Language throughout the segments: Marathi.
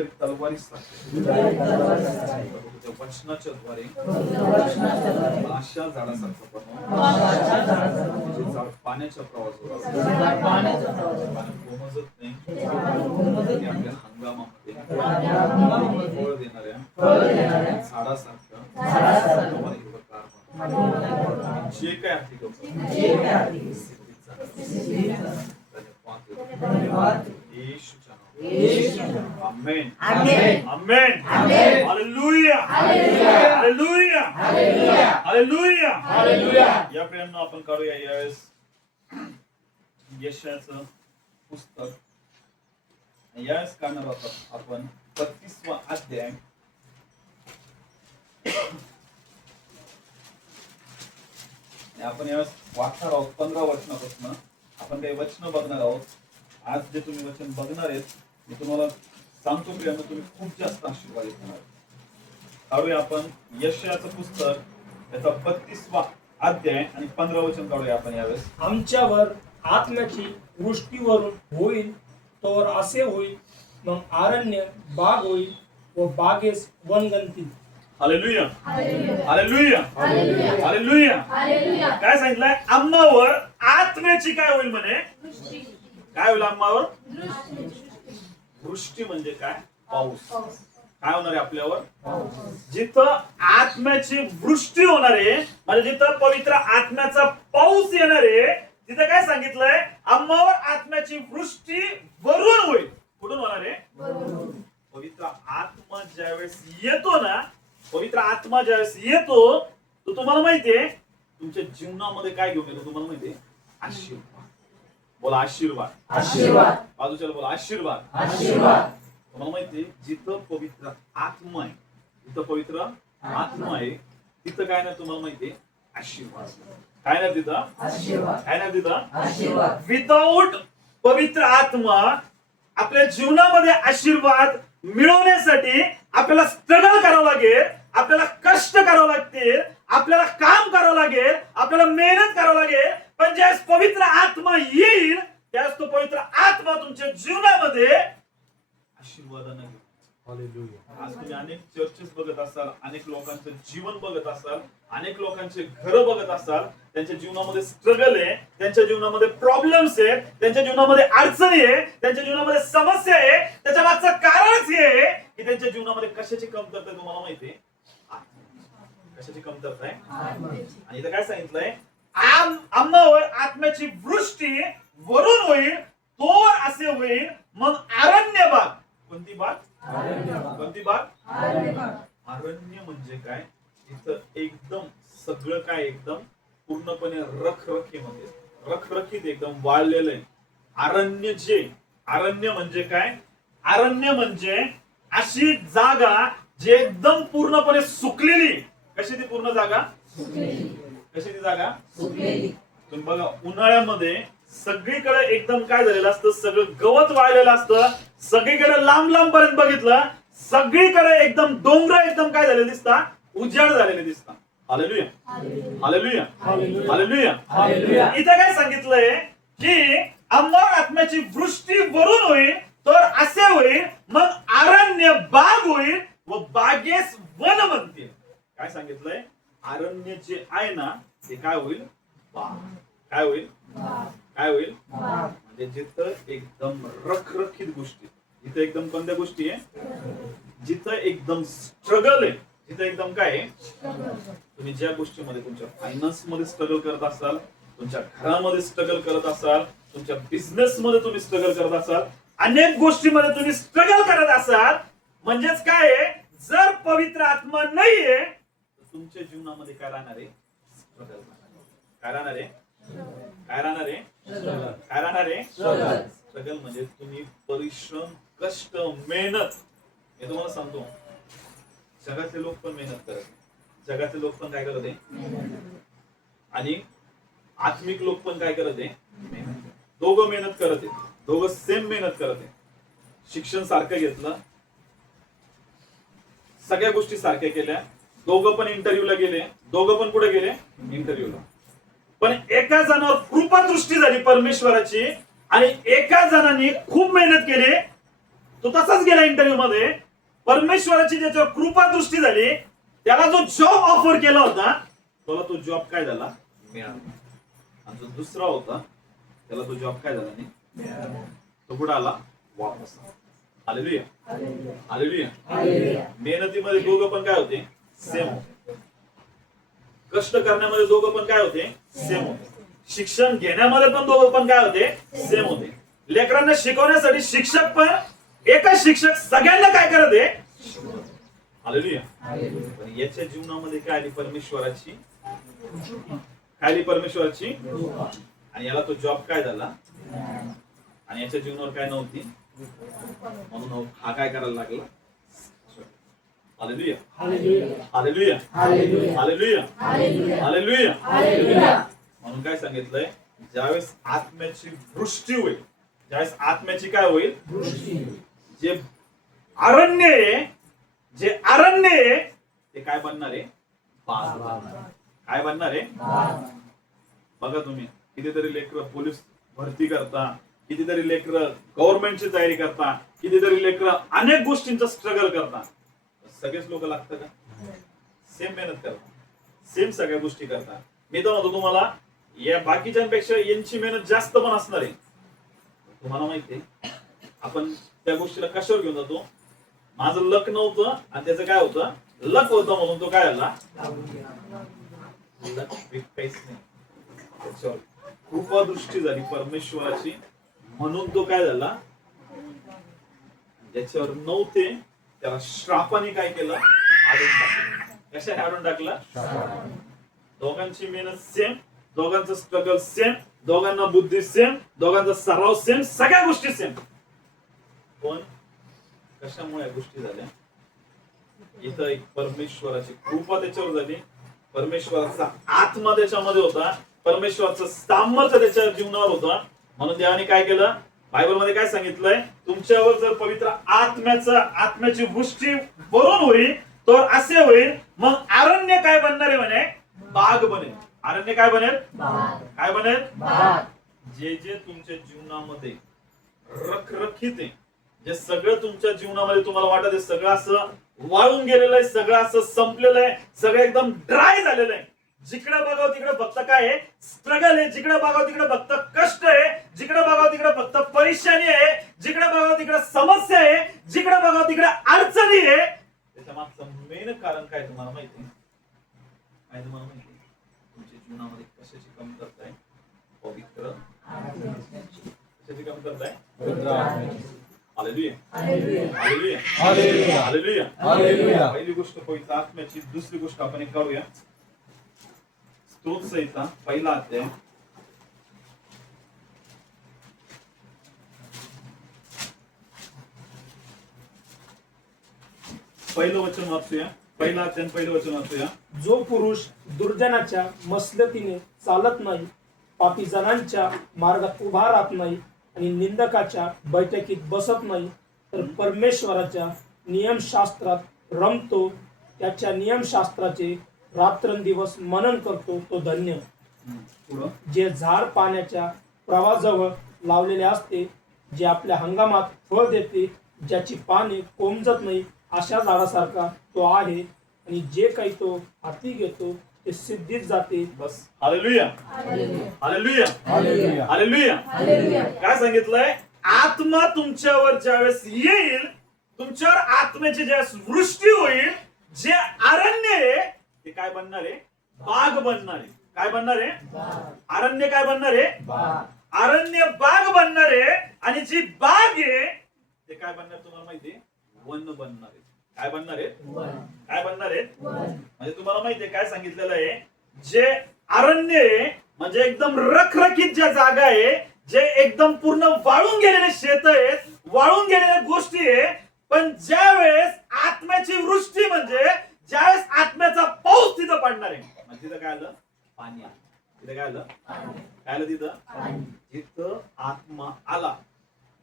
दुधारी तलवारीसारखे त्या वचनाच्या द्वारे अशा झाडासारखं बनव जे झाड पाण्याच्या प्रवासावर कोमजत नाही आणि आपल्या हंगामामध्ये फळ देणाऱ्या झाडासारखं जे काय Amen. Amen. Amen. Hallelujah. Hallelujah. Hallelujah. Hallelujah. या प्रियांनो आपण काढूया यावेळेस यशाचं पुस्तक. यावेळेस काढणार आहोत आपण 32वा अध्याय. आपण यावेळेस वाचणार आहोत 15 वचनापासून. आपण काही वचन बघणार आहोत. आज जे तुम्ही वचन बघणार आहेत मी तुम्हाला सांगतो प्रियांनो, तुम्ही खूप जास्त आशीर्वादित होणार. काढूया आपण यशाचं पुस्तक याचा 32वा अध्याय आणि 15 वचन काढूया आपण यावेळेस. आमच्यावर आत्म्याची वृष्टीवरून होईल तर असे होईल, मग आरण्य बाग होईल व बागेस वनगंती. हालेलुया. हालेलुया. हालेलुया. काय सांगितलंय? आम्हावर आत्म्याची काय होईल म्हणे? काय होईल आम्हावर? वृष्टी म्हणजे काय? पाऊस. काय होणार आहे आपल्यावर? जिथं आत्म्याची वृष्टी होणार आहे म्हणजे जिथं पवित्र आत्म्याचा पाऊस येणार आहे तिथं काय सांगितलंय? आम्हावर आत्म्याची वृष्टी वरून होईल. कुठून होणार आहे? पवित्र आत्मा ज्यावेळेस येतो ना, पवित्र आत्मा ज्यावेळेस येतो तो तुम्हाला माहितीये तुमच्या जीवनामध्ये काय घेऊन येतो? तुम्हाला माहितीये? आशीर्वाद. बोला आशीर्वाद. आशीर्वाद. बाजूच्याला बोला आशीर्वाद. आशीर्वाद. तुम्हाला माहितीये जिथं पवित्र आत्मा आहे, जिथं पवित्र आत्मा आहे तिथं काय नाही तुम्हाला माहितीये? आशीर्वाद. काय नाही तिथं? आशीर्वाद. काय नाही तिथं? आशीर्वाद. विदाउट पवित्र आत्मा आपल्या जीवनामध्ये आशीर्वाद मिळवण्यासाठी आपल्याला स्ट्रगल करावं लागेल, आपल्याला कष्ट करावं लागतील, आपल्याला काम करावं लागेल, आपल्याला मेहनत करावं लागेल. पण ज्यावेळेस पवित्र आत्मा येईल त्यावेळेस तो पवित्र आत्मा तुमच्या जीवनामध्ये आशीर्वादाने येईल. हालेलुया. आज तुम्ही अनेक चर्चेस बघत असाल, अनेक लोकांचं जीवन बघत असाल, अनेक लोकांचे घर बघत असाल. त्यांच्या जीवनामध्ये स्ट्रगल आहे, त्यांच्या जीवनामध्ये प्रॉब्लेम्स आहे, त्यांच्या जीवनामध्ये अडचणी आहे, त्यांच्या जीवनामध्ये समस्या आहे. त्याच्या मागचं कारणच हे आहे की त्यांच्या जीवनामध्ये कशाची कमतरता आहे तुम्हाला माहिती आहे? कशाची कमतरता आहे? आणि इथं काय सांगितलंय? आम्हावर आत्म्याची वृष्टी वरून होईल तो असे होईल, मग आरण्य बाग. कोणती बाग? कोणती बाग? अरण्य म्हणजे काय? इथं एकदम सगळं काय एकदम पूर्णपणे रखरखीत एकदम वाळलेलं आहे. अरण्य म्हणजे काय? अरण्य म्हणजे अशी जागा जी एकदम पूर्णपणे सुकलेली. कशी ती पूर्ण जागा? कशी ती जागा? तुम्ही बघा उन्हाळ्यामध्ये सगळीकडे एकदम काय झालेलं असतं? सगळं गवत वाळलेलं असतं. सगळीकडे लांब लांब पर्यंत बघितलं सगळीकडे एकदम डोंगर एकदम काय झालेले दिसतात? उजाड झालेले दिसतात. हालेलुया. हालेलुया. हालेलुया. हालेलुया. इथे काय सांगितलंय की आम्हावर आत्म्याची वृष्टी वरून होईल तर असे होईल, मग अरण्य बाग होईल व बागेस वन म्हणतील. काय सांगितलंय? अरण्य जे आहे ना ते काय होईल? बाग. काय होईल? काय होईल? म्हणजे जिथं एकदम रखरखीत गोष्टी, जिथं एकदम कोणत्या गोष्टी आहे? जिथं एकदम स्ट्रगल आहे, जिथं एकदम काय आहे? तुम्ही ज्या गोष्टीमध्ये तुमच्या फायनान्स मध्ये स्ट्रगल करत असाल, तुमच्या घरामध्ये स्ट्रगल करत असाल, तुमच्या बिझनेस मध्ये तुम्ही स्ट्रगल करत असाल, अनेक गोष्टीमध्ये तुम्ही स्ट्रगल करत असाल, म्हणजेच काय आहे? जर पवित्र आत्मा नाहीये तर तुमच्या जीवनामध्ये काय राहणार आहे? स्ट्रगल. काय राहणार आहे? काय राहणार आहे? काय राहणार आहे? स्ट्रगल म्हणजे तुम्ही परिश्रम, कष्ट, मेहनत. हे तुम्हाला सांगतो जगातले लोक पण मेहनत करत, जगातले लोक पण काय करत आहे आणि आत्मिक लोक पण काय करत आहे? दोघं मेहनत करत आहे, दोघं सेम मेहनत करत आहे. शिक्षण सारखं घेतलं, सगळ्या गोष्टी सारख्या केल्या, दोघं पण इंटरव्ह्यूला गेले, दोघं पण कुठे गेले? इंटरव्ह्यूला. पण एका जणावर कृपा दृष्टी झाली परमेश्वराची आणि एका जणांनी खूप मेहनत केली तो तसाच गेला इंटरव्ह्यू मध्ये. परमेश्वराची ज्याच्यावर कृपा दृष्टी झाली, त्याला जो जॉब ऑफर केला होता त्याला तो जॉब काय झाला, मिळाला. आणि जो दुसरा होता त्याला तो जॉब काय झाला नाही, तो पुढे आला वापस. Hallelujah, hallelujah. मेहनतीमध्ये दोघं पण काय होते, सेम होते. कष्ट करण्यामध्ये दोघं पण काय होते, सेम होते. शिक्षण घेण्यामध्ये पण दोघं पण काय होते, सेम होते. लेकरांना शिकवण्यासाठी शिक्षक पण एकच शिक्षक सगळ्यांना काय करत आहे, हालेलुया. पण याच्या जीवनामध्ये काय आली परमेश्वराची, काय आली परमेश्वराची, आणि याला तो जॉब काय झाला, आणि याच्या जीवनावर काय नव्हती, म्हणून हा काय करायला लागला. Hallelujah, hallelujah, hallelujah, hallelujah. म्हणून काय सांगितलंय, ज्यावेळेस आत्म्याची वृष्टी होईल, ज्यावेळेस आत्म्याची काय होईल, जे अरण्य आहे, जे अरण्य आहे ते काय बनणार आहे, बाग. काय बनणार आहे, बघा तुम्ही कितीतरी लेकरं पोलीस भरती करता, कितीतरी लेकरं गव्हर्नमेंटची तयारी करता, कितीतरी लेकरं अनेक गोष्टींचा स्ट्रगल करता. सगळेच लोक लागतं का, सेम मेहनत करतात, सेम सगळ्या गोष्टी करतात. मी तर म्हणतो तुम्हाला या बाकीच्यांपेक्षा यांची मेहनत जास्त पण असणार आहे. तुम्हाला माहितीये आपण त्या गोष्टीला कशावर घेऊन जातो, माझं लक नव्हतं आणि त्याचं काय होतं, लक होतं म्हणून तो काय झाला, लक काहीच नाही. त्याच्यावर कृपा दृष्टी झाली परमेश्वराची, म्हणून तो काय झाला, ज्याच्यावर नव्हते त्याला श्रापाने काय केलं, आडून टाकलं. कशाने आडून टाकला, दोघांची मेहनत सेम, दोघांचं स्ट्रगल सेम, दोघांना बुद्धी सेम, दोघांचा सराव सेम, सगळ्या गोष्टी सेम. पण कशामुळे या गोष्टी झाल्या, इथं एक परमेश्वराची कृपा त्याच्यावर झाली, परमेश्वराचा आत्मा त्याच्यामध्ये होता, परमेश्वराचं सामर्थ्य त्याच्या जीवनावर होतं. म्हणून देवाने काय केलं, बायबल मध्ये काय सांगितलंय, तुमच्यावर जर पवित्र आत्म्याची वृष्टी भरून होईल तर असे होईल, मग अरण्य काय बनणार आहे म्हणे, बाग बनेल. अरण्य काय बनेल, काय बनेल, जे जे तुमच्या जीवनामध्ये रखरखीत आहे, जे सगळं तुमच्या जीवनामध्ये तुम्हाला वाटत आहे सगळं असं वाळून गेलेलं आहे, सगळं असं संपलेलं आहे, सगळं एकदम ड्राय झालेलं आहे, जिकडे बघावं तिकडे फक्त काय आहे, स्ट्रगल आहे, जिकडे बघावं तिकडे फक्त कष्ट आहे, जिकडे बघावं तिकडे फक्त परेशानी आहे, जिकडे बघावं तिकडे समस्या आहे, जिकडे बघावं तिकडे अडचणी आहे. त्याच्या मागचं मेन कारण काय तुम्हाला माहिती, काय तुम्हाला माहिती, तुमच्या जीवनामध्ये कशाची कमतरता आहे, पवित्र कशाची कमतरता आहे, हालेलुया, हालेलुया, हालेलुया, हालेलुया. पहिली गोष्ट पवित्र आत्म्याची. दुसरी गोष्ट आपण एक करूया, स्तोत्र संहिता पहिला अध्याय, पहिलं वचन वाचूया. पहिला अध्याय पहिलं वचन वाचूया. जो पुरुष दुर्जनाच्या मसलतीने चालत नाही, पापी जणांच्या मार्गात उभा राहत नाही आणि निंदकाच्या बैठकीत बसत नाही, तर परमेश्वराच्या नियमशास्त्रात रमतो, त्याच्या नियमशास्त्राचे रात्रंदिवस मनन करतो, तो धन्य. जे झाड पाण्याच्या प्रवाहाजवळ लावलेले असते, जे आपल्या हंगामात फळ देते, ज्याची पाने कोमजत नाही, अशा झाडासारखा तो आहे. आणि जे काही तो हाती घेतो ते सिद्धीत जाते. बस. Hallelujah, hallelujah, hallelujah. काय सांगितलंय, आत्मा तुमच्यावर ज्यावेळेस येईल, तुमच्यावर आत्म्याची ज्यावेळेस वृष्टी होईल, जे अरण्य आहे ते काय बनणार आहे, बाग बनणार आहे. काय बनणार आहे, अरण्य काय बनणार आहे, अरण्य बाग बनणार आहे. आणि जी बाग आहे ते काय बनणार तुम्हाला माहितीये, वन बनणार आहे. काय बनणार आहे, काय बनणार आहे, म्हणजे तुम्हाला माहितीये काय सांगितलेलं आहे, जे अरण्य आहे म्हणजे एकदम रखरखीत ज्या जागा आहे, जे एकदम पूर्ण वाळून गेलेले शेत आहेत, वाळून गेलेल्या गोष्टी आहे. पण ज्या वेळेस आत्म्याची वृष्टी म्हणजे ज्यावेळेस आत्म्याचा पाऊस तिथं पडणार आहे, म्हणजे तिथं काय आलं, पाणी आलं. तिथं काय आलं, काय आलं, तिथं जिथं आत्मा आला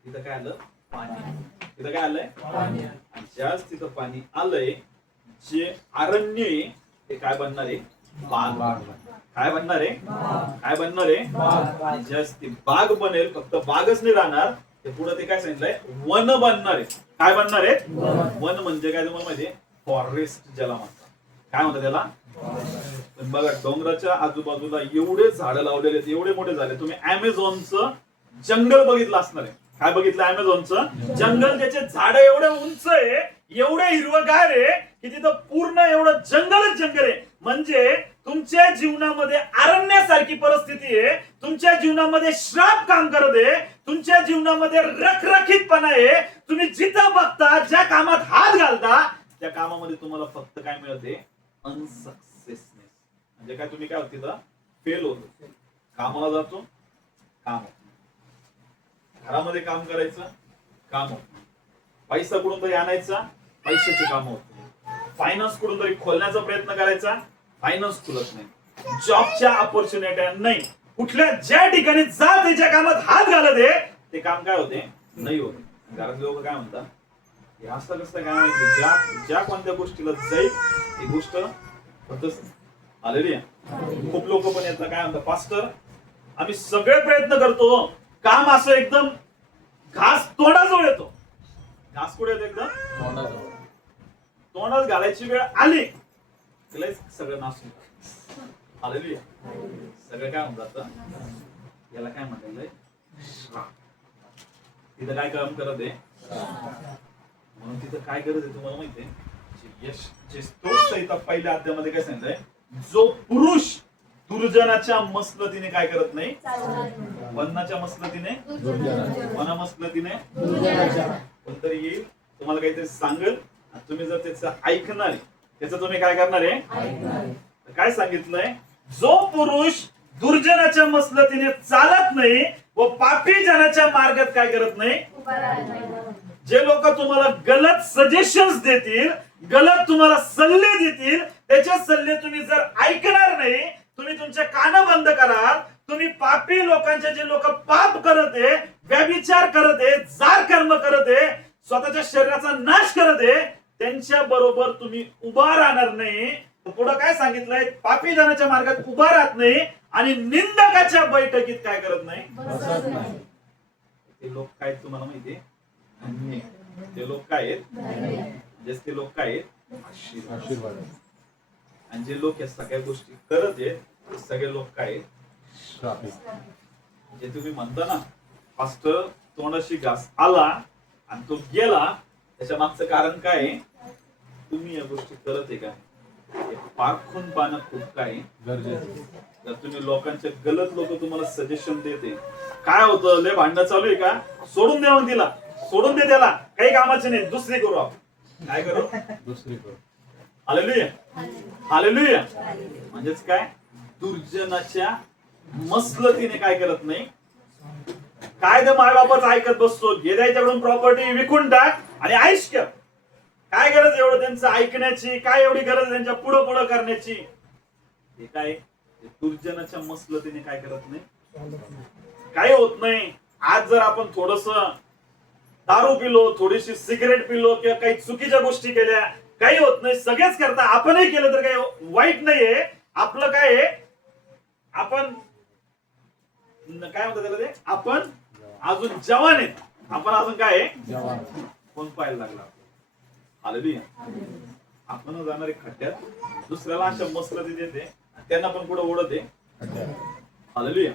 तिथं काय आलं, पाणी. तिथं काय आलंय, पाणी. आणि ज्यावेळेस तिथं पाणी आलंय, जे अरण्य आहे ते काय बनणार आहे, बाग. काय बनणार आहे, काय बनणार आहे. आणि ज्यावेळेस ती बाग बनेल, फक्त बागच नाही राहणार, ते पुढे ते काय सांगितलंय, वन बनणार आहे. काय बनणार आहे? वन म्हणजे काय तुम्हाला माहितीये? फॉरेस्ट ज्याला म्हणतात. काय म्हणतात त्याला? पण बघा डोंगराच्या आजूबाजूला एवढे झाडं लावलेले आहेत, एवढे मोठे झाले. तुम्ही अमेझॉनचं जंगल बघितलं असणार आहे. काय बघितलं? अमेझॉनचं जंगल. त्याचे झाड एवढे उंच आहे, एवढे हिरवगार आहे की तिथं पूर्ण एवढं जंगलच जंगल आहे. म्हणजे तुमच्या जीवनामध्ये अरण्यासारखी परिस्थिती आहे, तुमच्या जीवनामध्ये श्राप काम करत आहे, तुमच्या जीवनामध्ये रखरखीतपणा आहे. तुम्ही जिथं बघता, ज्या कामात हात घालता, त्या कामामध्ये तुम्हाला फक्त काय मिळते? अनसक्सेसनेस. म्हणजे काय, तुम्ही काय तिथं फेल होतो. कामाला जातो, काम होत. घरामध्ये काम करायचं, काम होत. पैसा कुठून तरी आणायचा, पैशाचे काम होत. फायनान्स कुठून तरी खोलण्याचा प्रयत्न करायचा, फायनान्स खुलत नाही. जॉबच्या ऑपॉर्च्युनिटी नाही. कुठल्या ज्या ठिकाणी जात ज्या कामात हात घालत आहे ते काम काय होते? नाही होते. घरातले लोक काय म्हणतात, हे असं कसं काय माहिती, ज्या कोणत्या गोष्टीला जाईल ती गोष्ट होतच नाही. हालेलुया. खूप लोक पण येतात, काय म्हणतात, पास्टर आम्ही सगळे प्रयत्न करतो, काम असं एकदम घास तोंडाजवळ येतो. घास कुठे येतो? एकदम तोंडात घालायची वेळ आली की सगळं नासून. हालेलुया. सगळं काय म्हणतात, याला काय म्हणतात? तिथं काय काम करत आहे? म्हणून तिथं काय करत आहे तुम्हाला माहितीये? यश जे स्तोत्र संहिता पहिल्या अध्यायामध्ये काय सांगितलंय, जो पुरुष दुर्जनाच्या मसलतीने काय करत नाही, वनाच्या मसलतीने, वना मसलतीने कोणतरी येईल तुम्हाला काहीतरी सांगेल, तुम्ही जर त्याचं ऐकणार आहे, त्याचं तुम्ही काय करणार आहे? काय सांगितलंय? जो पुरुष दुर्जनाच्या मसलतीने चालत नाही व पापी जनाच्या मार्गात काय करत नाही. जे लोक तुम्हाला गलत सजेशन्स देतील, गलत तुम्हाला सल्ले देतील, त्याचे सल्ले तुम्ही जर ऐकणार नाही, तुम्ही तुमचे कान बंद कराल, तुम्ही पापी लोकांचे, जे लोक पाप करत आहे, व्यभिचार करत आहे, जार कर्म करत आहे, स्वतःच्या शरीराचा नाश करत आहे, त्यांच्या बरोबर तुम्ही उभा राहणार नाही. पुढे काय सांगितलंय? पापी जनाच्या मार्गात उभा राहत नाही आणि निंदकाच्या बैठकीत काय करत नाही. ते लोक काय तुम्हाला माहितीये? ते लोक काय आहेत? ते लोक काय आहेत? आशीर्वाद. आणि जे लोक या सगळ्या गोष्टी करत आहेत ते सगळे लोक काय आहेत? जे तुम्ही म्हणता ना, पास्टर तोंडाशी घास आला आणि तो गेला, त्याच्या मागचं कारण काय आहे? तुम्ही या गोष्टी करत आहे का? पारखून पाहणं खूप काय गरजेचं. जर तुम्ही लोकांचे गलत लोक तुम्हाला सजेशन देते, काय होतं, लय भांडणं चालू आहे का, सोडून द्या मग तिला, सोडून दे त्याला, काही कामाचे नाही, दुसरी करू आपण. काय करू? दुसरी करू. हालेलुया. हालेलुया. म्हणजेच काय? दुर्जनाच्या मसलतीने काय करत नाही. काय तर मायबापाच ऐकत बसतो, घे त्याच्याकडून प्रॉपर्टी विकून टाक आणि आयुष कर. काय गरज एवढं त्यांचं ऐकण्याची? काय एवढी गरज त्यांच्या पुढं पुढं करण्याची? हे काय दुर्जनाच्या मसलतीने काय करत नाही, काही होत नाही. आज जर आपण थोडस दारू पिलो, थोडीशी सिगरेट पिलो किंवा काही चुकीच्या गोष्टी केल्या, काही होत नाही. सगळेच करता, आपणही केलं तर काही वाईट नाहीये. आपलं काय आहे, आपण काय म्हणतात त्याला ते, आपण अजून जवान आहेत. आपण अजून काय आहे, कोण पाहायला लागला. हालेलुया. आपण जाणारे खड्ड्यात, दुसऱ्याला अशा मसलती देते, त्यांना पण पुढे ओढते. हालेलुया.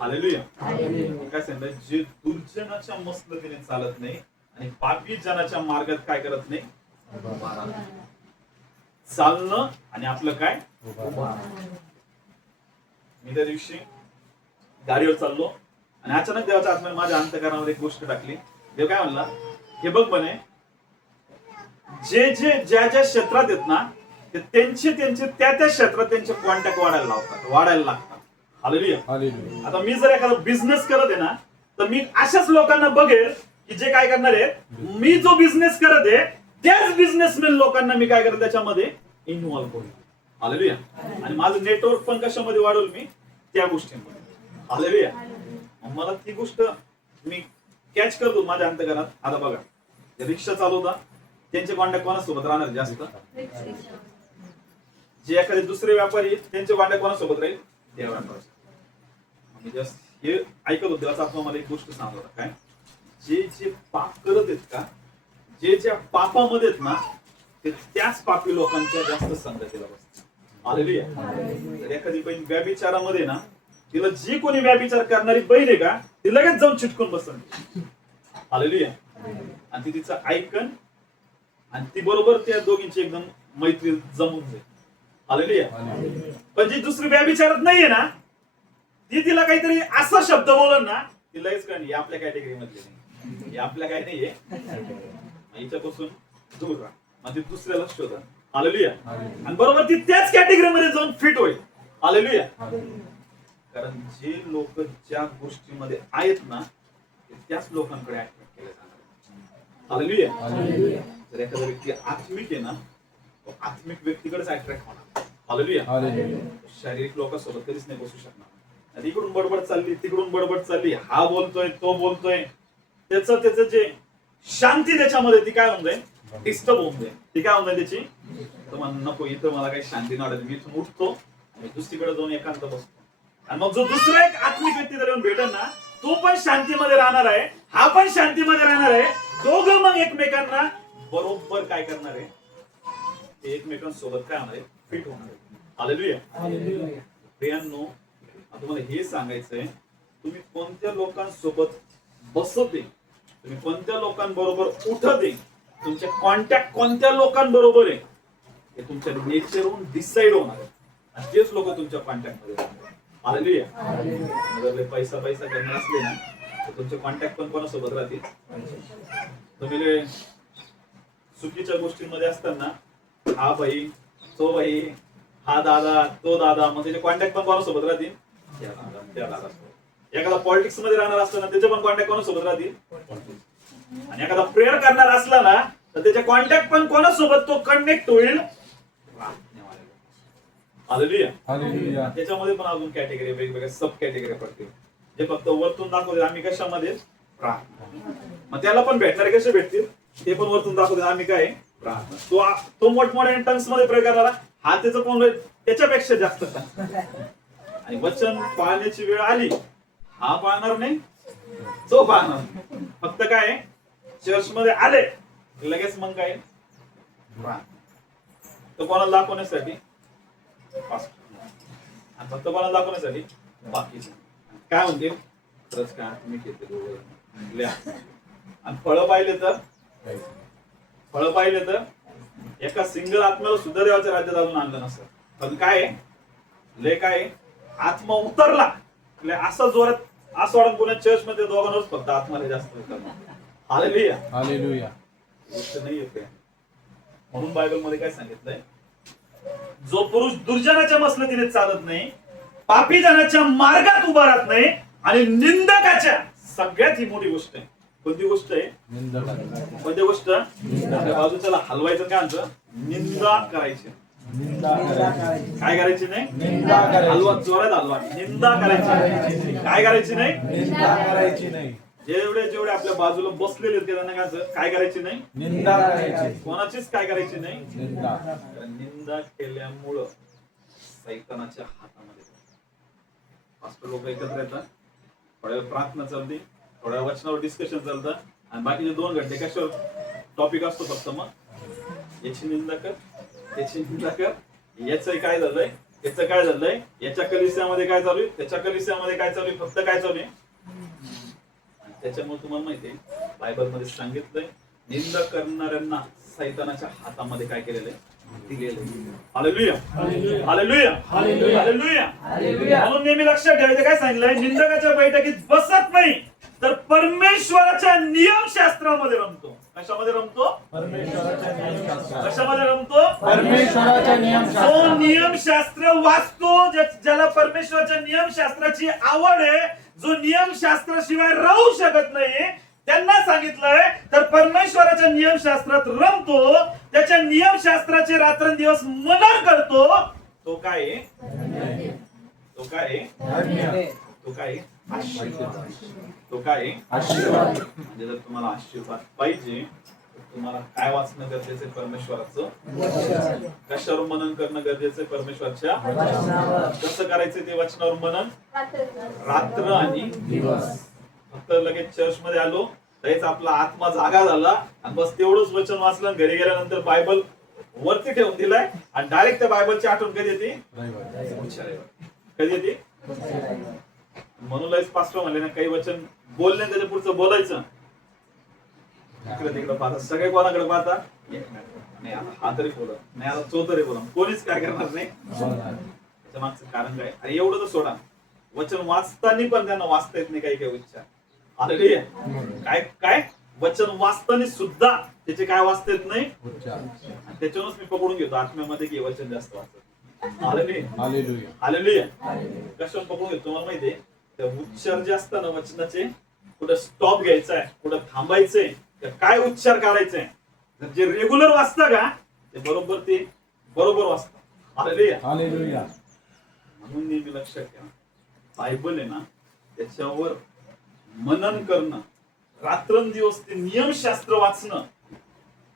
हालेलुया. काय सांगताय? जे दुर्जनाच्या मसलतीने चालत नाही आणि पापी जनाच्या मार्गात काय करत नाही, चालणं आणि आपलं काय. मी त्या दिवशी गाडीवर चाललो आणि अचानक देवाच्या आत्म्याने माझ्या अंतःकरणामध्ये एक गोष्ट टाकली. देव काय म्हणला, हे बघ म्हणे, जे ज्या क्षेत्रात आहेत ना, ते त्यांचे त्या क्षेत्रात त्यांचे कॉन्टॅक्ट वाढायला लागतात. हालेलुया. आता मी जर एखादा बिझनेस करत आहे ना, तर मी अशाच लोकांना बघेल की जे काय करणार आहे, मी जो बिझनेस करत आहे त्याच बिझनेसमॅन लोकांना मी काय करत त्याच्यामध्ये इन्व्हॉल्व करू. हालेलुया. आणि माझं नेटवर्क पण कशामध्ये वाढवलं मी, त्या गोष्टींमध्ये. हालेलुया. मला ती गोष्ट मी कॅच करतो माझ्या अंतःकरणात. आता बघा, रिक्षा चालवता त्यांचे कॉन्टॅक्ट कोणासोबत राहणार जास्त, जे एखादे दुसरे व्यापारी त्यांचे कॉन्टॅक्ट कोणासोबत राहील, त्या व्यापारी. हे ऐकत होते. मला एक गोष्ट सांगत होता, काय जे जे पाप करत आहेत का, जे ज्या पापामध्ये आहेत ना, ते त्याच पापी लोकांच्या जास्त संगतीला बसतात. हालेलुया. तर एखादी बहीण व्यभिचारामध्ये ना, तिला जी कोणी व्यभिचार करणारी बहीण आहे का, ती लगेच जाऊन चिटकून बसत. हालेलुया. आणि ती तिचं ऐकन आणि ती बरोबर त्या दोघींची एकदम मैत्री जमून जाईल. हालेलुया. पण जी दुसरी व्यभिचारात नाहीये ना, ती तिला काहीतरी असा शब्द बोलल ना, ती लगेच कळणी आपल्या कॅटेगरी मधली नाही, हे आपल्या काय नाहीये, हिच्यापासून दूर राहा. मग ती दुसऱ्याला शोधा. हालेलुया. आणि बरोबर ती त्याच कॅटेगरीमध्ये जाऊन फिट होईल. हालेलुया. कारण जे लोक ज्या गोष्टीमध्ये आहेत ना, ते त्याच लोकांकडे अट्रॅक्ट केले जाणार. हालेलुया. जर एखादा व्यक्ती आत्मिक आहे ना, तो आत्मिक व्यक्तीकडेच अट्रॅक्ट होणार. हालेलुया. शारीरिक लोकांसोबत कधीच नाही बसू शकणार. आणि इकडून बडबड चालली, तिकडून बडबड चालली, हा बोलतोय, तो बोलतोय, त्याचं जे शांती त्याच्यामध्ये ती काय होऊन जाईल, डिस्टर्ब होऊन जाईल. ती काय होऊन जाईल त्याची, तुम्हाला नको, इथं मला काही शांती नाही वाटत, मी इथून उठतो आणि दुसरीकडे जाऊन एकांत बसतो. आणि मग जो दुसरा एक आत्मिक व्यक्ती त्याला येऊन भेटेल ना, तो पण शांतीमध्ये राहणार आहे, हा पण शांतीमध्ये राहणार आहे. दोघं मग एकमेकांना बरोबर काय करणार आहे, ते एकमेकांसोबत काय होणार आहे, फिट होणार आहे. हालेलुया. प्रियांनो, तुम्हाला हे सांगायचंय, तुम्ही कोणत्या लोकांसोबत बसते, तुम्ही कोणत्या लोकांबरोबर उठते, तुमचे कॉन्टॅक्ट कोणत्या लोकांबरोबर आहे, हे तुमच्या नेचरहून डिसाइड होणार आहे. आणि तेच लोक तुमच्या कॉन्टॅक्ट मध्ये राहणार. हालेलुया. जर पैसा करणार असले ना, तर तुमचे कॉन्टॅक्ट पण कोणासोबत राहतील, तुम्ही चुकीच्या गोष्टींमध्ये असताना, हा भाई, तो भाई, हा दादा, तो दादा, मग त्याचे कॉन्टॅक्ट पण कोणासोबत राहतील, त्या दादा. एखादा पॉलिटिक्स मध्ये राहणार असताना त्याचे पण कॉन्टॅक्ट कोणासोबत राहतील, आणि एखादा प्रेयर करणार असला ना, तर त्याचे कॉन्टॅक्ट पण कोणासोबत तो कनेक्ट होईल, हालेलुया. त्याच्यामध्ये पण अजून कॅटेगरी, वेगवेगळ्या सब कॅटेगरी पडतील. जे फक्त वरतून दाखवते आम्ही कशामध्ये, मग त्याला पण भेटणारे कसे भेटतील, ते पण वरतून दाखवते आम्ही काय, तो मोठमोठ्या टंग्स मध्ये प्रे करणारा, हा त्याचं कोण त्याच्यापेक्षा जास्त. आणि वचन पाळण्याची वेळ आली, हा पाळणार नाही, तो पाळणार. फक्त काय, चर्च मध्ये आले लगेच मग काय, तो कोणाला दाखवण्यासाठी, आणि फक्त कोणाला दाखवण्यासाठी बाकीचे काय म्हणते, खरंच काय तुम्ही घेतले. आणि फळं पाहिले तर एका सिंगल आत्म्याला सुद्धा देवाच्या राज्यात अजून आणलं नसतं. पण काय लय काय, आत्मा उतरला असा जोरात असं वाटत पुन्हा चर्च मध्ये दोघांनाच फक्त आत्माला जास्त उतरला. हालेलुया. गोष्ट नाही येते. म्हणून बायबल मध्ये काय सांगितलंय, जो पुरुष दुर्जनाच्या मसलतीने चालत नाही, पापी जनाच्या मार्गात उभा राहत नाही, आणि निंदकाच्या, सगळ्यात ही मोठी गोष्ट आहे. कोणती गोष्ट आहे, कोणती गोष्ट, बाजूच्याला हलवायचं काय म्हणतं, निंदा करायची. काय करायची नाही, हलवा, जोरात हलवा, निंदा करायची. काय करायची नाही, जेवढे आपल्या बाजूला बसलेले होते त्यांना काय करायची नाही, निंदा करायची. कोणाचीच काय करायची नाही, निंदा केल्यामुळं सैतानाच्या हातामध्ये. पास्टर लोक एकत्र येतात, थोड्या वेळ प्रार्थना चालते, थोड्या वचनावर डिस्कशन चालतं, आणि बाकीचे 2 घंटे कशावर टॉपिक असतो फक्त, मग याची निंदा कर, त्याची निंदा कर, याचं काय झालंय, त्याचं काय झालंय, याच्या कलिसियामध्ये काय चालू आहे, त्याच्या कलिसियामध्ये काय चालू आहे, फक्त काय चालू आहे. त्याच्यामुळे तुम्हाला माहितीये, बायबल मध्ये सांगितलंय, निंदा करणाऱ्यांना सैतानाच्या हातामध्ये काय केलेलं आहे, दिलेलं आहे. हालेलुया. हालेलुया. हालेलुया. म्हणून नेहमी लक्षात ठेवायचं, काय सांगितलंय, निंदकाच्या बैठकीत बसत नाही, तर परमेश्वराच्या नियमशास्त्रामध्ये रमतो. कशामध्ये रमतो, कशामध्ये रमतो, परमेश्वराच्या नियमशास्त्रात. जो नियमशास्त्र वाचतो, ज्याला परमेश्वराच्या नियमशास्त्राची आवड आहे, जो नियमशास्त्राशिवाय राहू शकत नाही, त्यांना सांगितलंय, तर परमेश्वराच्या नियमशास्त्रात रमतो, त्याच्या नियमशास्त्राचे रात्रंदिवस मनन करतो, तो काय, तो काय, तो काय, तो काय, आशीर्वाद. म्हणजे जर तुम्हाला आशीर्वाद पाहिजे, तुम्हाला काय वाचणं गरजेचं आहे, परमेश्वराचं. कशावर मनन करणं गरजेचं आहे, परमेश्वरच्या. कसं करायचं ते वचनावर मनन, रात्र आणि दिवस. फक्त लगेच चर्च मध्ये आलो, त्याच आपला आत्मा जागा झाला आणि बस तेवढंच वचन वाचलं आणि घरी गेल्यानंतर बायबल वरती ठेवून दिलाय आणि डायरेक्ट त्या बायबलची आठवण कधी येते? कधी येते? म्हणूनच पास्टर म्हणले ना, काही वचन बोलले त्याच्या पुढचं बोलायचं. इकडे तिकडे पाहता सगळे कोणाकडे पाहता, नाही आता हा तरी बोला, नाही आता तो तरी बोला, कोणीच काय करणार नाही. त्याच्या मागचं कारण काय? अरे एवढं तर सोडा, वचन वाचताना पण त्यांना वाचता येत नाही काही काही उच्चार. हालेलुया. काय काय वचन वाचताना सुद्धा त्याचे काय वाचता येत नाही. त्याच्यावरूनच मी पकडून घेतो आत्म्यामध्ये की वचन जास्त वाचत. हालेलुया. हालेलुया. कशावर पकडून घेतो तुम्हाला माहितीये? त्या उच्चार जे असतात ना वचनाचे, कुठं स्टॉप घ्यायचा आहे, कुठं थांबायचंय, काय उच्चार काढायचंय, जे रेग्युलर वाचता का ते बरोबर वाचतं. हालेलुया. म्हणून नेहमी लक्षात घ्या, बायबल आहे ना त्याच्यावर मनन करणं, रात्रंदिवस ते नियमशास्त्र वाचणं,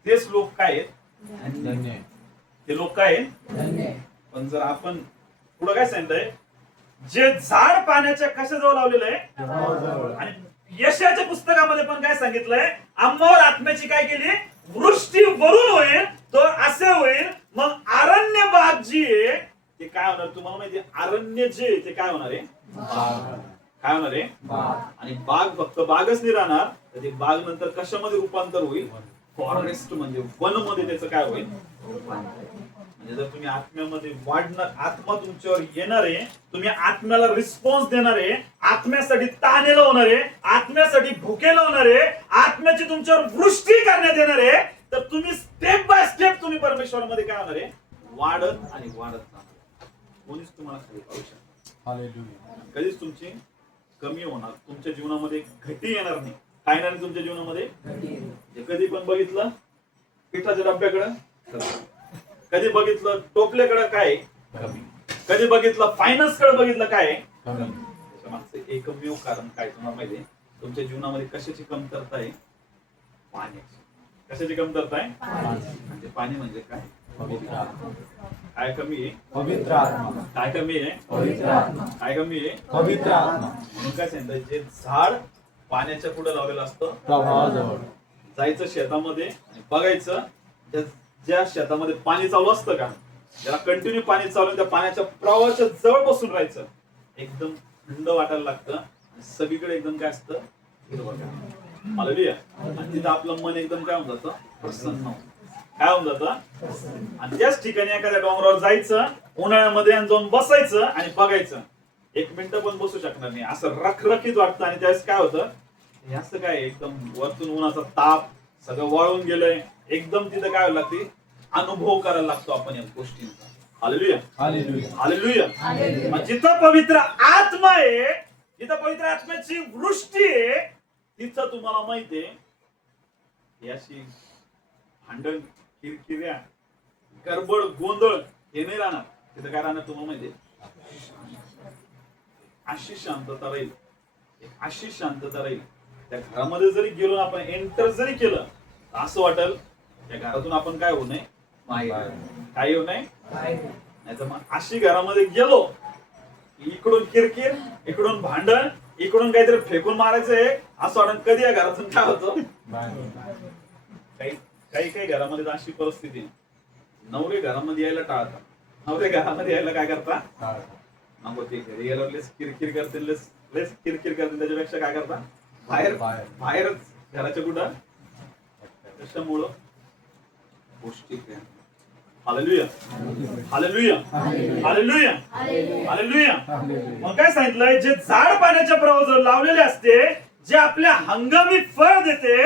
तेच लोक काय आहेत? ते लोक काय आहेत? पण जर आपण पुढं काय सांगितलंय, जे झाड पाण्याच्या कशाजवळ लावलेलं आहे, आणि यशाच्या पुस्तकामध्ये पण काय सांगितलंय, आम्हावर आत्म्याची काय केली? वृष्टी वरून होईल, तो असे होईल. मग अरण्य बाग जी आहे ते काय होणार तुम्हाला माहिती? अरण्य जे ते काय होणार आहे? काय होणार आहे? आणि बाग फक्त बागच नाही राहणार, तर ते बाग नंतर कशामध्ये रूपांतर होईल? फॉरेस्ट म्हणजे वन मध्ये त्याचं काय होईल? म्हणजे जर तुम्ही आत्म्यामध्ये वाढणार, आत्मा तुमच्यावर येणार आहे, तुम्ही आत्म्याला रिस्पॉन्स देणार आहे, आत्म्यासाठी ताणेला होणार आहे, आत्म्यासाठी भुकेला होणार आहे, आत्म्याची तुमच्यावर वृष्टी करण्यात येणार आहे, तर तुम्ही स्टेप बाय स्टेप तुम्ही परमेश्वरामध्ये काय होणार आहे? वाढत आणि वाढत जाणार. कोणीच तुम्हाला खाली पाहू शकत, कधीच तुमची कमी होणार, तुमच्या जीवनामध्ये घटी येणार नाही. काय नाही तुमच्या जीवनामध्ये. कधी पण बघितलं पिठाच्या डब्याकडे, कधी बघितलं टोपल्याकडे काय, कधी बघितलं फायनान्स कडे बघितलं काय, त्याच्या मागचं एकमेव कारण काय तुम्हाला माहिती? तुमच्या जीवनामध्ये कशाची कमतरता आहे? पाण्याची. कशाची कमतरता आहे? म्हणजे पाणी म्हणजे काय? काय कमी आहे? पवित्र आत्मा. काय कमी आहे? पवित्र आत्मा. काय कमी आहे? पवित्र आत्मा. म्हणून काय सांगितलं, जे झाड पाण्याच्या पुढे लावलेलं असतं, प्रवाहाजवळ जायचं शेतामध्ये आणि बघायचं, ज्या शेतामध्ये पाणी चालू असतं का, ज्याला कंटिन्यू पाणी चालू, त्या पाण्याच्या प्रवाहाच्या जवळ बसून राहायचं. एकदम थंड वाटायला लागतं, सगळीकडे एकदम काय असतं? हालेलुया. आणि तिथं आपलं मन एकदम काय होऊन जातं? प्रसन्न. काय होऊन जातं? आणि त्याच ठिकाणी एखाद्या डोंगरावर जायचं उन्हाळ्यामध्ये आणि जाऊन बसायचं आणि बघायचं. एक मिनिट पण बसू शकणार नाही, असं रखरखीत वाटतं. आणि त्यावेळेस काय होतं? हे असं काय एकदम वरतून उन्हाचा ताप सगळं वाळून गेलंय, एकदम तिथं काय लागते? अनुभव करायला लागतो आपण या गोष्टींचा. हालेलुया. हालेलुया. हालेलुया. जिथं पवित्र आत्मा आहे, जिथं पवित्र आत्म्याची वृष्टी आहे, तिथं तुम्हाला माहितीये याची भांडण, किरकिऱ्या, गडबड, गोंधळ हे नाही राहणार. तिथं काय राहणार तुम्हाला माहितीये? अशी शांतता राहील, अशी शांतता राहील. त्या घरामध्ये जरी गेलो आपण, एंटर जरी केलं, असं वाटेल त्या घरातून आपण काय होऊ नये? काय येऊ नये? नाही तर मग अशी घरामध्ये गेलो, इकडून किरकिर, इकडून भांडण, इकडून काहीतरी फेकून मारायचंय, असं वाटत कधी या घरातून काय होतं? काही काही घरामध्ये अशी परिस्थिती, नवरे घरामध्ये यायला टाळतात. नवरे घरामध्ये यायला काय करता? नको, ते घरी गेल्यावर लेस किरकिर करतील, लेस किरकिर करतील, त्याच्यापेक्षा काय करता? बाहेरच घराच्या कुठं? कशामुळं? गोष्टी. हालेलुया. हालेलुया. हालेलुया. हालेलुया. मग काय सांगितलंय? जे झाड पाण्याच्या प्रवाहाजवळ लावलेले असते, जे आपल्या हंगामी फळ देते,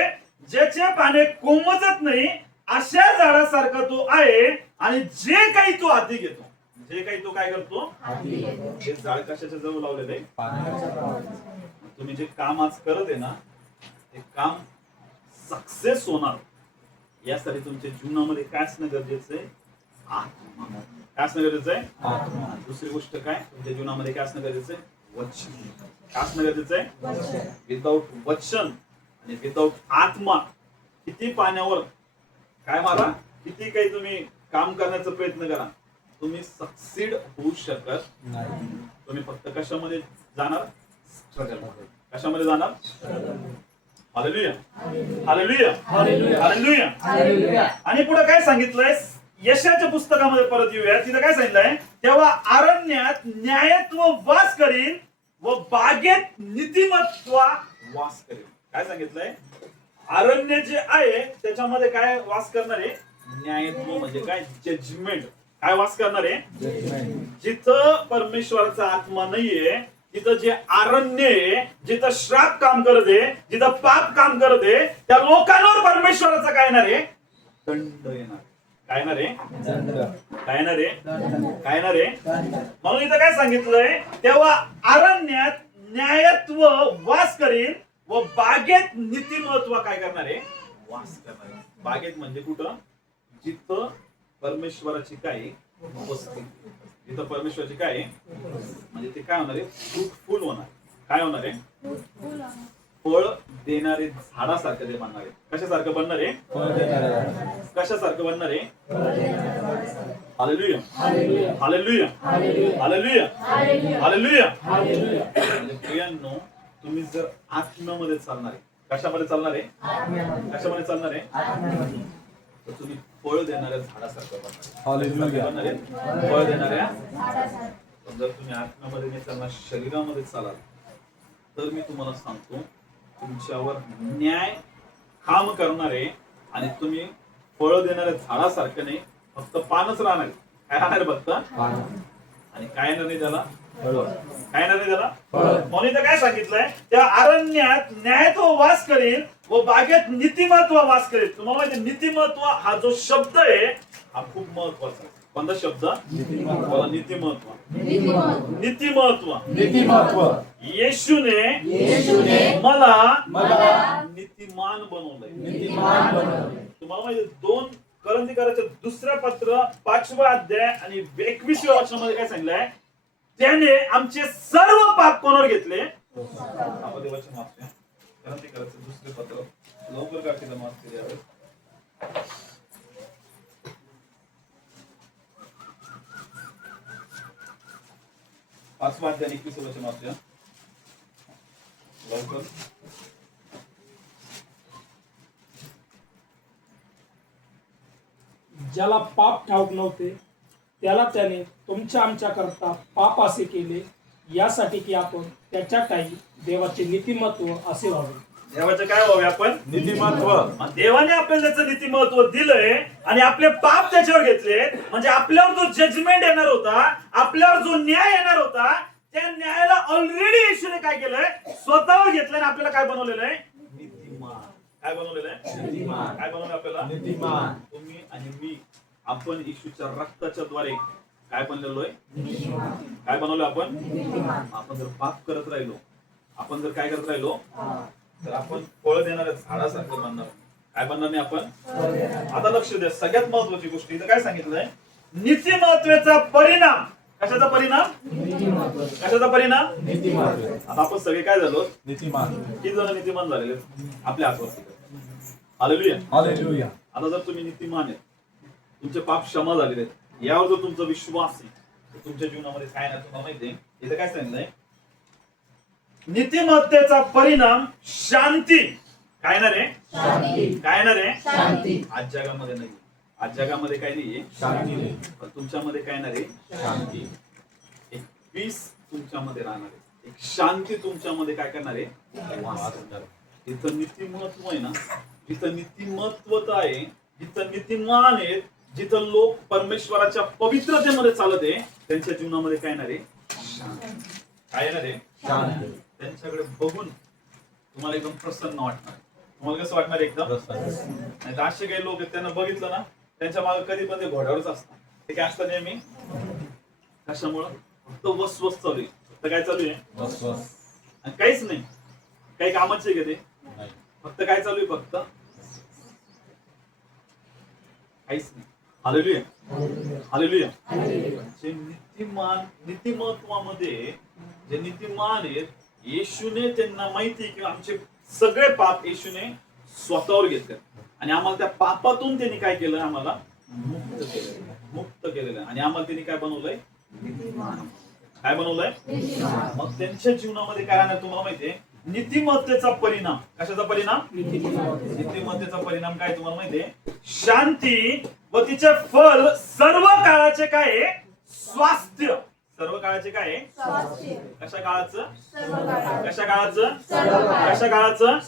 ज्याचे पाने कोमजत नाही, अशा झाडासारखा तो आहे. आणि जे काही तो हाती घेतो, जे काही तो काय करतो? हे झाड कशाच्या जवळ लावलेलं आहे? तुम्ही जे काम आज करत आहे ना, ते काम सक्सेस होणार यासाठी तुमच्या जीवनामध्ये काय असणं गरजेचं आहे? आत्मा. काय असणं गरजेचं आहे? दुसरी गोष्ट काय तुमच्या जीवनामध्ये काय असणं गरजेचं आहे? वचन. काय असणं गरजेचं आहे? विदाऊट वचन आणि विदाऊट आत्मा किती पाण्यावर काय मारा, किती काही तुम्ही काम करण्याचा प्रयत्न करा, तुम्ही सक्सीड होऊ शकत नाही. तुम्ही फक्त कशामध्ये जाणार? स्ट्रगल. कशामध्ये जाणार? Hallelujah, hallelujah, hallelujah. हालेलुया. आणि पुढे काय सांगितलंय? यशाच्या पुस्तकामध्ये परत येऊया. तिथं काय सांगितलंय? तेव्हा अरण्यात न्यायत्व वास करील व बागेत नीतिमत्व वास करेल. काय सांगितलंय? अरण्य जे आहे त्याच्यामध्ये काय वास करणार आहे? न्यायत्व म्हणजे काय? जजमेंट. काय वास करणार आहे? जिथं परमेश्वराचा आत्मा नाहीये तिथं जे अरण्य आहे, जिथं श्राप काम करत आहे, जिथं पाप काम करत आहे, त्या लोकांवर परमेश्वराचा काय येणार आहे? दंड येणार. काय येणार आहे? काय येणार आहे? काय येणार आहे? म्हणून इथं काय सांगितलंय? तेव्हा अरण्यात न्यायत्व वास करील व बागेत नीतिमत्व काय करणार आहे? वास करणार आहे. बागेत म्हणजे कुठं? जिथं परमेश्वराची काय उपस्थिती, जिथं परमेश्वराची काय आहे म्हणजे ते काय होणार आहे? फ्रूटफुल होणार. काय होणार आहे? फळ देणारे झाडासारखं ते बनणार आहे. कशासारखं बनणार आहे? कशासारखं बनणार आहे? Hallelujah, hallelujah, hallelujah, hallelujah. म्हणजे प्रियांनो, तुम्ही जर आत्म्यामध्ये चालणार आहे, कशामध्ये चालणार आहे? कशामध्ये चालणार आहे? तर तुम्ही फळ देणाऱ्या झाडासारखं बनणार आहे. फळ देणाऱ्या. पण जर तुम्ही आत्म्यामध्ये नाही चालणार, शरीरामध्ये चालाल, तर मी तुम्हाला सांगतो तुमच्यावर न्याय काम करणारे आणि तुम्ही फळ देणाऱ्या झाडासारखं नाही, फक्त पानच राहणार. काय राहणार? फक्त आणि काय येणार नाही त्याला? काय येणार नाही त्याला? म्हणून इथं काय सांगितलंय? त्या अरण्यात न्यायत्व वास करेल व बागेत नीतिमत्व वास करेल. तुम्हाला माहिती नीतिमत्व हा जो शब्द आहे हा खूप महत्वाचा आहे. कोणता शब्द? नीतिमत्व. नीतिमत्व. येशूने मला नीतिमान बनवलंय. तुम्हाला माहिती 2 करंथीकरांचे दुसऱ्या पत्र 5वा अध्याय आणि 21व्या वचनामध्ये काय सांगितलंय? त्याने आमचे सर्व पाप कोणावर घेतले? आपण देवाचे माफ करा. करंथीकरांचे दुसरे पत्र लवकर काढतील माफ केल्यावर 5वा अध्याय 21 वचन वाचूया लवकर. ज्याला पाप ठाऊक नव्हते त्याला त्याने तुमच्या आमच्या करता पाप असे केले, यासाठी की आपण त्याच्या काही देवाचे नीतिमत्व असे व्हावे. देवाचे काय व्हावे? आपण नीतिमत्व. देवाने आपल्याला त्याचं नीतिमत्व दिलंय आणि आपले पाप त्याच्यावर घेतले. म्हणजे आपल्यावर जो जजमेंट येणार होता, आपल्यावर जो न्याय येणार होता, त्या न्यायाला ऑलरेडी येशूने काय केलंय? स्वतःवर घेतलंय आणि आपल्याला काय बनवलेलं आहे? नीतिमान. काय बनवलेलं आहे? नीतिमान. काय बनवलं आपल्याला? नीतिमान. तुम्ही आणि मी, आपण येशूच्या रक्ताच्या द्वारे काय बनलेलो आहे? काय बनवलं आपण? आपण जर पाप करत राहिलो, आपण जर काय करत राहिलो, तर आपण फळ देणाऱ्या झाडासारखं बनणार. काय बनणार नाही आपण? आता लक्ष द्या, सगळ्यात महत्वाची गोष्ट इथं काय सांगितलंय? नीतिमत्वेचा परिणाम. कशाचा परिणाम? कशाचा परिणाम? आता आपण सगळे काय झालो? नीतिमान. किती जण नीतिमान झालेले आपल्या हातवरती? Hallelujah, hallelujah. आता जर तुम्ही नीतिमान आहे, तुमचे पाप क्षमा झालेले आहेत, यावर जर तुमचा विश्वास आहे, तर तुमच्या जीवनामध्ये काय नाही तुम्हाला माहिती आहे? इथं काय सांगितलंय? नीतिमत्तेचा परिणाम शांती. काय येणार आहे? काय येणार आहे? आज जगामध्ये नाही. आज जगामध्ये काय नाहीये? शांती नाही. पण तुमच्यामध्ये काय येणार आहे? शांती. एक पीस तुमच्यामध्ये राहणार आहे. एक शांती तुमच्यामध्ये काय करणार आहे? वास करणार. जिथं नीतिमत्व आहे ना, जिथं नीतिमत्वता आहे, जिथं नीतिमान आहेत, जिथं लोक परमेश्वराच्या पवित्रतेमध्ये चालत आहे, त्यांच्या जीवनामध्ये काय येणार आहे? शांती. काय येणार आहे? शांती. त्यांच्याकडे बघून तुम्हाला एकदम प्रसन्न वाटणार. तुम्हाला कसं वाटणार? एकदम नाही तर असे काही लोक आहेत, त्यांना बघितलं ना, त्यांच्या मागे कधी पण ते घोड्यावरच असतात. ते काय असतं नेहमी? कशामुळं? फक्त वसवस चालू आहे. फक्त काय चालू आहे? वसवस. आणि काहीच नाही. काही कामाचे आहे का ते? नाही. फक्त काय चालू आहे? फक्त काहीच नाही. Hallelujah, hallelujah. जे नीतिमान, नीतिमत्वामध्ये जे नीतिमान आहेत, येशूने त्यांना माहिती की आमचे सगळे पाप येशूने स्वतःवर घेतले आणि आम्हाला त्या पापातून त्यांनी काय केलं? आम्हाला मुक्त केलं. मुक्त केलेलं. आणि आम्हाला त्यांनी काय बनवलंय? काय बनवलंय? मग त्यांच्या जीवनामध्ये काय राहणार तुम्हाला माहितीये? नीतिमत्तेचा परिणाम. कशाचा परिणाम? नीतिमत्तेचा परिणाम काय तुम्हाला माहितीये? शांती व तिचे फल सर्व काळाचे काय आहे? स्वास्थ्य. सर्व काळाचे काय आहे? कशा काळाचं? कशा काळाचं? कशा काळाचं?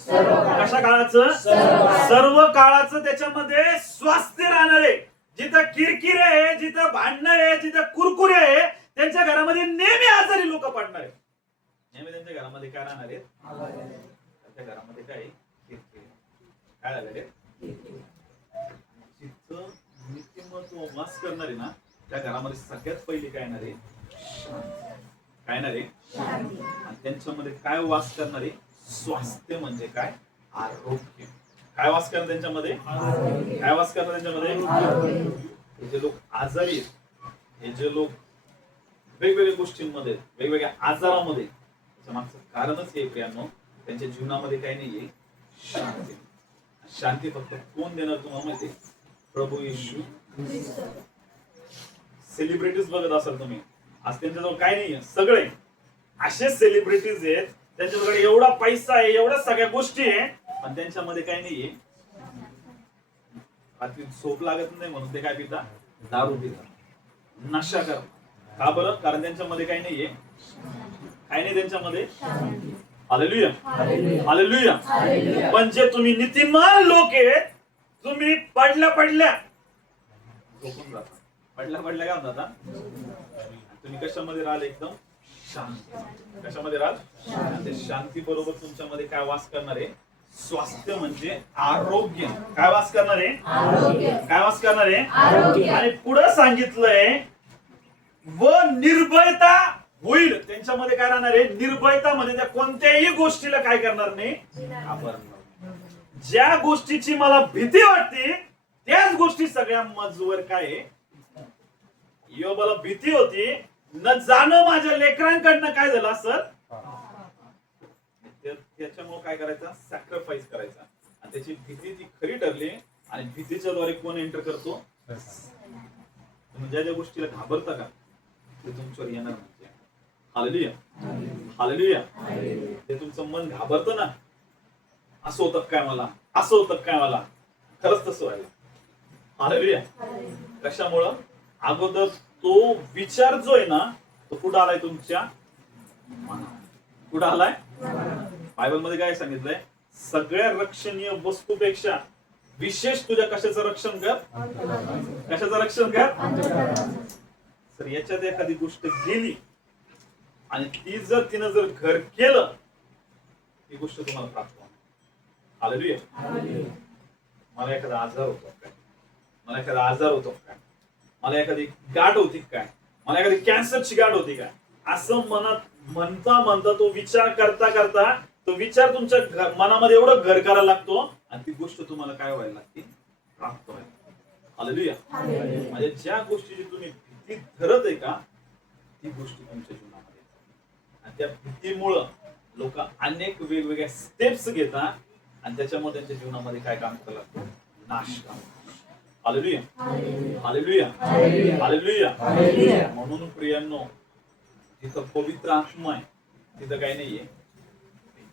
कशा काळाचं? सर्व काळाचं त्याच्यामध्ये स्वास्थ्य राहणार आहे. जिथं किरकिर आहे, जिथं भांडणं आहे, जिथं कुरकुरे आहे, त्यांच्या घरामध्ये नेहमी आजारी लोक पडणार आहेत. नेहमी त्यांच्या घरामध्ये काय राहणार आहेत? त्यांच्या घरामध्ये काय किरकिर. काय झालं रे? जिथं नीतिमत्व वास करणार आहे ना, त्या घरामध्ये सगळ्यात पहिली काय येणार आहे? काय येणार आहे? आणि त्यांच्यामध्ये काय वास करणार आहे? स्वास्थ्य म्हणजे काय? आरोग्य. काय वास करणार त्यांच्यामध्ये? काय वास करणार त्यांच्यामध्ये? हे जे लोक आजारी आहेत, हे जे लोक वेगवेगळ्या गोष्टींमध्ये, वेगवेगळ्या आजारामध्ये, त्याच्या मागचं कारणच हे प्रियांनो, त्यांच्या जीवनामध्ये काही नाहीये शांती. शांती फक्त कोण देणार तुम्हाला माहिती? प्रभू येशू. सेलिब्रिटीज बघत असाल तुम्ही, आज त्यांच्याजवळ काय नाहीये, सगळे असे सेलिब्रिटीज आहेत, त्यांच्याकडे एवढा पैसा आहे, एवढ्या सगळ्या गोष्टी आहे, पण त्यांच्यामध्ये काय नाहीये. रात्री झोप लागत नाही म्हणून ते काय पिता? दारू पिता, नशा करतात. का बरं? कारण त्यांच्यामध्ये काही नाहीये. काय नाही त्यांच्यामध्ये. Hallelujah, hallelujah. म्हणजे तुम्ही नीतिमान लोक आहेत, तुम्ही पडल्या झोपून जाता. पडल्या काय म्हणता? तुम्ही कशामध्ये राहाल? एकदम शांत. कशामध्ये राहाल? शांती बरोबर तुमच्यामध्ये काय वास करणार आहे? स्वास्थ्य म्हणजे आरोग्य. काय वास करणार आहे? काय वास करणार आहे? आणि पुढे सांगितलंय व निर्भयता होईल. त्यांच्यामध्ये काय राहणार आहे? निर्भयता म्हणजे त्या कोणत्याही गोष्टीला काय करणार नाही? ज्या गोष्टीची मला भीती वाटते त्याच गोष्टी सगळ्या मजवर काय आहे? योबाला भीती होती न जाणं माझ्या लेकरांकडनं काय झालं असं, त्याच्यामुळे काय करायचं? सॅक्रिफाईस करायचा. आणि त्याची भीती ती खरी ठरली. आणि भीतीच्या द्वारे कोण एंटर करतो? तुम्ही ज्या ज्या गोष्टीला घाबरता का ते तुमच्यावर येणार म्हणजे. Hallelujah, hallelujah. ते तुमचं मन घाबरतं ना, असं होतं काय मला, असं होतं काय मला, खरंच तसं व्हायला. हालेलुया. कशामुळं? अगोदर तो विचार जो आहे ना, तो कुठं आलाय? तुमच्या मनात. कुठं आलाय? बायबल मध्ये काय सांगितलंय? सगळ्या रक्षणीय वस्तूपेक्षा विशेष तुझ्या कशाचं रक्षण कर? कशाचं रक्षण कर? तर याच्यात एखादी गोष्ट गेली आणि ती जर तिनं जर घर केलं, ती गोष्ट तुम्हाला प्राप्त होणार. हालेलुया. मला एखादा आजार होतो काय? मला एखादा आजार होतो काय? मला एखादी गाठ होती काय? मला एखादी कॅन्सरची गाठ होती काय? असं मनात म्हणता तो विचार करता तो विचार तुमच्या मनामध्ये एवढं घर करायला लागतो आणि ती गोष्ट तुम्हाला काय व्हायला लागते? प्राप्त व्हायला. हालेलुया. म्हणजे ज्या गोष्टीची तुम्ही भीती धरत आहे का, ती गोष्ट तुमच्या जीवनामध्ये. आणि त्या भीतीमुळं लोक अनेक वेगवेगळ्या स्टेप्स घेतात आणि त्याच्यामुळे त्यांच्या जीवनामध्ये काय काम करायला लागतं? नाश काम. Hallelujah, hallelujah, hallelujah. म्हणून प्रियांनो, जिथं पवित्र आत्मा आहे तिथं काही नाहीये.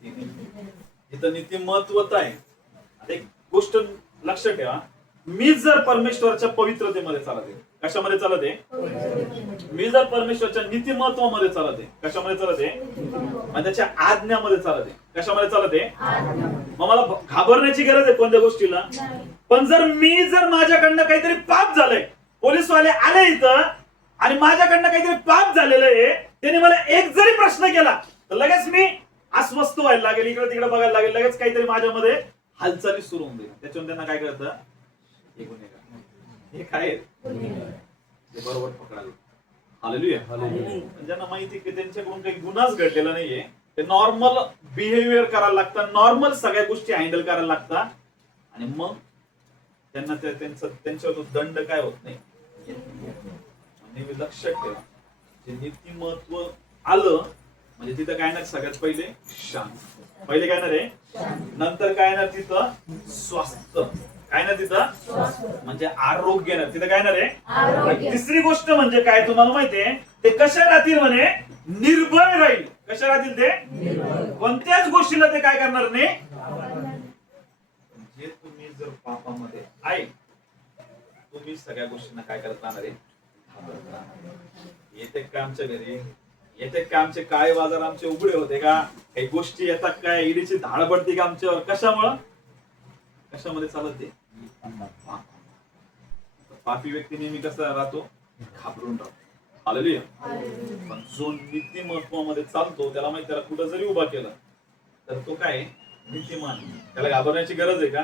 तिथं नीतिमत्वता आहे. आता एक गोष्ट लक्षात ठेवा, मी जर परमेश्वराच्या पवित्रतेमध्ये चालत आहे, कशामध्ये चालत आहे? मी जर परमेश्वराच्या नीतिमत्वामध्ये चालत आहे, कशामध्ये चालत आहे? म्हणजे त्याच्या आज्ञामध्ये चालत आहे. कशामध्ये चालत आहे? मग मला घाबरण्याची गरज आहे कोणत्या गोष्टीला? पण जर माझ्याकडनं काहीतरी पाप झालंय, पोलीसवाले आले इथं आणि माझ्याकडनं काहीतरी पाप झालेलं आहे, त्याने मला एक जरी प्रश्न केला तर लगेच मी अस्वस्थ व्हायला लागेल, इकडे तिकडे बघायला लागेल, लगेच काहीतरी माझ्यामध्ये हालचाली सुरू होऊन जाईल. त्याच्यावर त्यांना काय करतं? हे काय ते बरोबर पकडायला. हालेलुया. ज्यांना माहिती की त्यांच्याकडून काही गुन्हाच घडलेला नाहीये, ते नॉर्मल बिहेवियर करायला लागतात, नॉर्मल सगळ्या गोष्टी हँडल करायला लागतात आणि मग त्यांना त्यांच्यावर तो दंड काय होत नाही. नेहमी लक्षात ठेवा, जे नीतिमत्व आलं म्हणजे तिथं काय ना, सगळ्यात पहिले शांत. पहिले काय ना रे, नंतर काय ना तिथं स्वास्थ्य, काय ना तिथं म्हणजे आरोग्य ना, तिथं काय ना रे. तिसरी गोष्ट म्हणजे काय तुम्हाला माहितीये? ते कशा राहतील म्हणे? निर्भय राहील. कशा राहतील ते? कोणत्याच गोष्टीला ते काय करणार नाही. जे तुम्ही जर पापामध्ये आहे, तुम्ही सगळ्या गोष्टींना काय करत राहणार आहे? येते का आमच्या घरी? येते का आमचे काळे बाजार आमचे उघडे होते का? काही गोष्टी येतात काय? ईडीची धाड पडते का आमच्यावर? कशामुळं? कशामध्ये चालत ते? पापी व्यक्ती नेहमी कसा राहतो? घाबरून राहतो. हालेलुया. पण जो नीतिमत्वामध्ये चालतो त्याला माहिती, त्याला कुठं जरी उभा केलं तर तो काय? नीतिमान. त्याला घाबरण्याची गरज आहे का?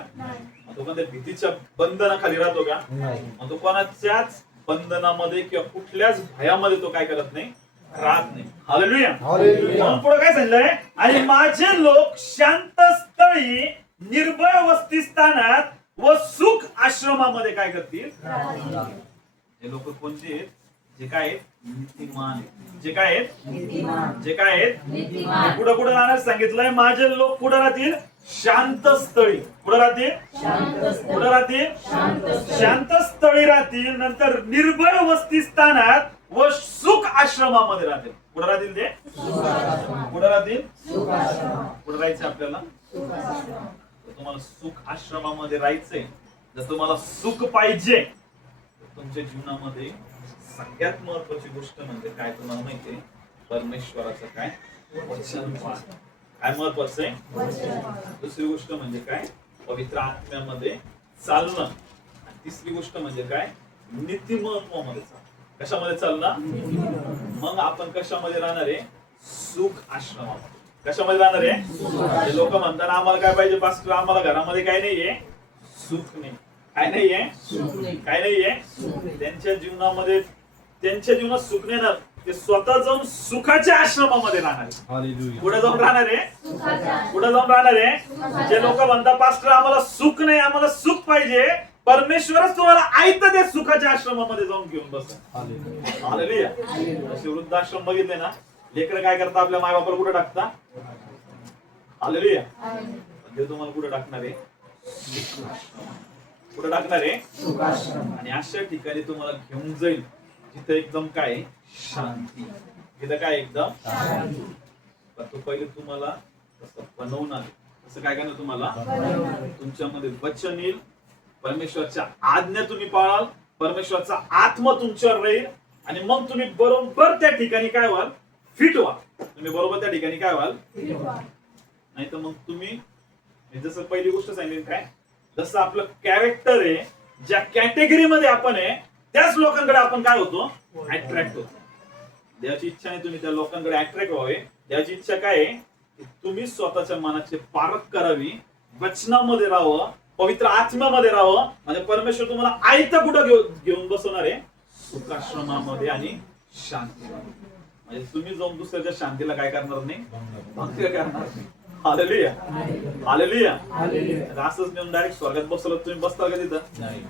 तो कोणत्या भीतीच्या बंधनाखाली राहतो का? मग तो कोणाच्याच बंधनामध्ये किंवा कुठल्याच भयामध्ये तो काय करत नाही, राहत नाही. हालेलुया. म्हणून पुढे काय सांगितलंय? आणि माझे लोक शांत स्थळी, निर्भय वसतिस्थानात व सुख आश्रमामध्ये काय करतील? हे लोक कोणते आहेत? जे काय आहेत? नीतिमान. जे काय आहेत? जे काय आहेत? कुठं कुठं राहणार सांगितलंय? माझे लोक कुठं राहतील? शांत स्थळी. कुठं राहतील? कुठं राहतील? शांत स्थळी राहतील. नंतर निर्भय वसतिस्थानात व सुख आश्रमामध्ये राहतील. कुठं राहतील ते? कुठं राहतील? कुठं राहायचं आपल्याला? तुम्हाला सुख आश्रमामध्ये राहायचंय. जर तुम्हाला सुख पाहिजे तर तुमच्या जीवनामध्ये सगळ्यात महत्वाची गोष्ट म्हणजे काय? तुम्हाला माहितीये? परमेश्वराचं काय? वचन. काय महत्वाचं आहे? दुसरी गोष्ट म्हणजे काय? पवित्र आत्म्यामध्ये चालणं. आणि तिसरी गोष्ट म्हणजे काय? नीतिमत्वामध्ये चालणं. कशामध्ये चालणं? मग आपण कशामध्ये राहणार आहे? सुख आश्रमामध्ये. कशामध्ये राहणार आहे? लोक म्हणतात आम्हाला काय पाहिजे पास्टर? आम्हाला घरामध्ये काय नाहीये? सुख नाही. काय नाहीये? काय नाहीये? त्यांच्या जीवनामध्ये, त्यांच्या जीवनात सुख नाही. ते स्वतः जाऊन सुखाच्या आश्रमामध्ये राहणार आहे. पुढे जाऊन राहणार आहे. पुढे जाऊन राहणार आहे. जे लोक म्हणतात पास्टर आम्हाला सुख नाही, आम्हाला सुख पाहिजे, परमेश्वरच तुम्हाला आयतं त्या सुखाच्या आश्रमामध्ये जाऊन घेऊन बसा. हालेलुया. असे वृद्धाश्रम बघितले ना, लेकरं काय करतात? आपल्या माय बापाला कुठे टाकता? हालेलुया. देव तुम्हाला कुठे टाकणार आहे? कुठे टाकणार आहे? आणि अशा ठिकाणी तुम्हाला घेऊन जाईल जिथे एकदम काय? शांती. तिथं काय? एकदम शांती. पण तो पहिले तुम्हाला तसं बनवणार. तसं काय करणार? तुम्हाला तुमच्यामध्ये वचन येईल, परमेश्वराच्या आज्ञा तुम्ही पाळाल, परमेश्वराचा आत्मा तुमच्यावर राहील आणि मग तुम्ही बरोबर त्या ठिकाणी काय व्हाल? फिट व्हाल. तुम्ही बरोबर त्या ठिकाणी काय व्हाल? नाही तर मग तुम्ही, जसं पहिली गोष्ट सांगितली काय? जसं आपलं कॅरेक्टर आहे, ज्या कॅटेगरीमध्ये आपण आहे त्याच लोकांकडे आपण काय होतो? अट्रॅक्ट होतो. देवाची इच्छा नाही तुम्ही त्या लोकांकडे अट्रॅक्ट व्हावे. देवाची इच्छा काय आहे? तुम्ही स्वतःच्या मनाची पारख करावी, वचनामध्ये राहावं, पवित्र आत्म्यामध्ये राहावं. म्हणजे परमेश्वर तुम्हाला आयतं कुठं घेऊन बसवणार आहे? सुखाश्रमामध्ये आणि शांतीमध्ये. म्हणजे तुम्ही जाऊन दुसऱ्याच्या शांतीला काय करणार नाही? भंग करणार नाही. हालेलुया. हालेलुया. असंच नेऊन डायरेक्ट स्वर्गात बसवलं तुम्ही बसता का तिथं? नाही.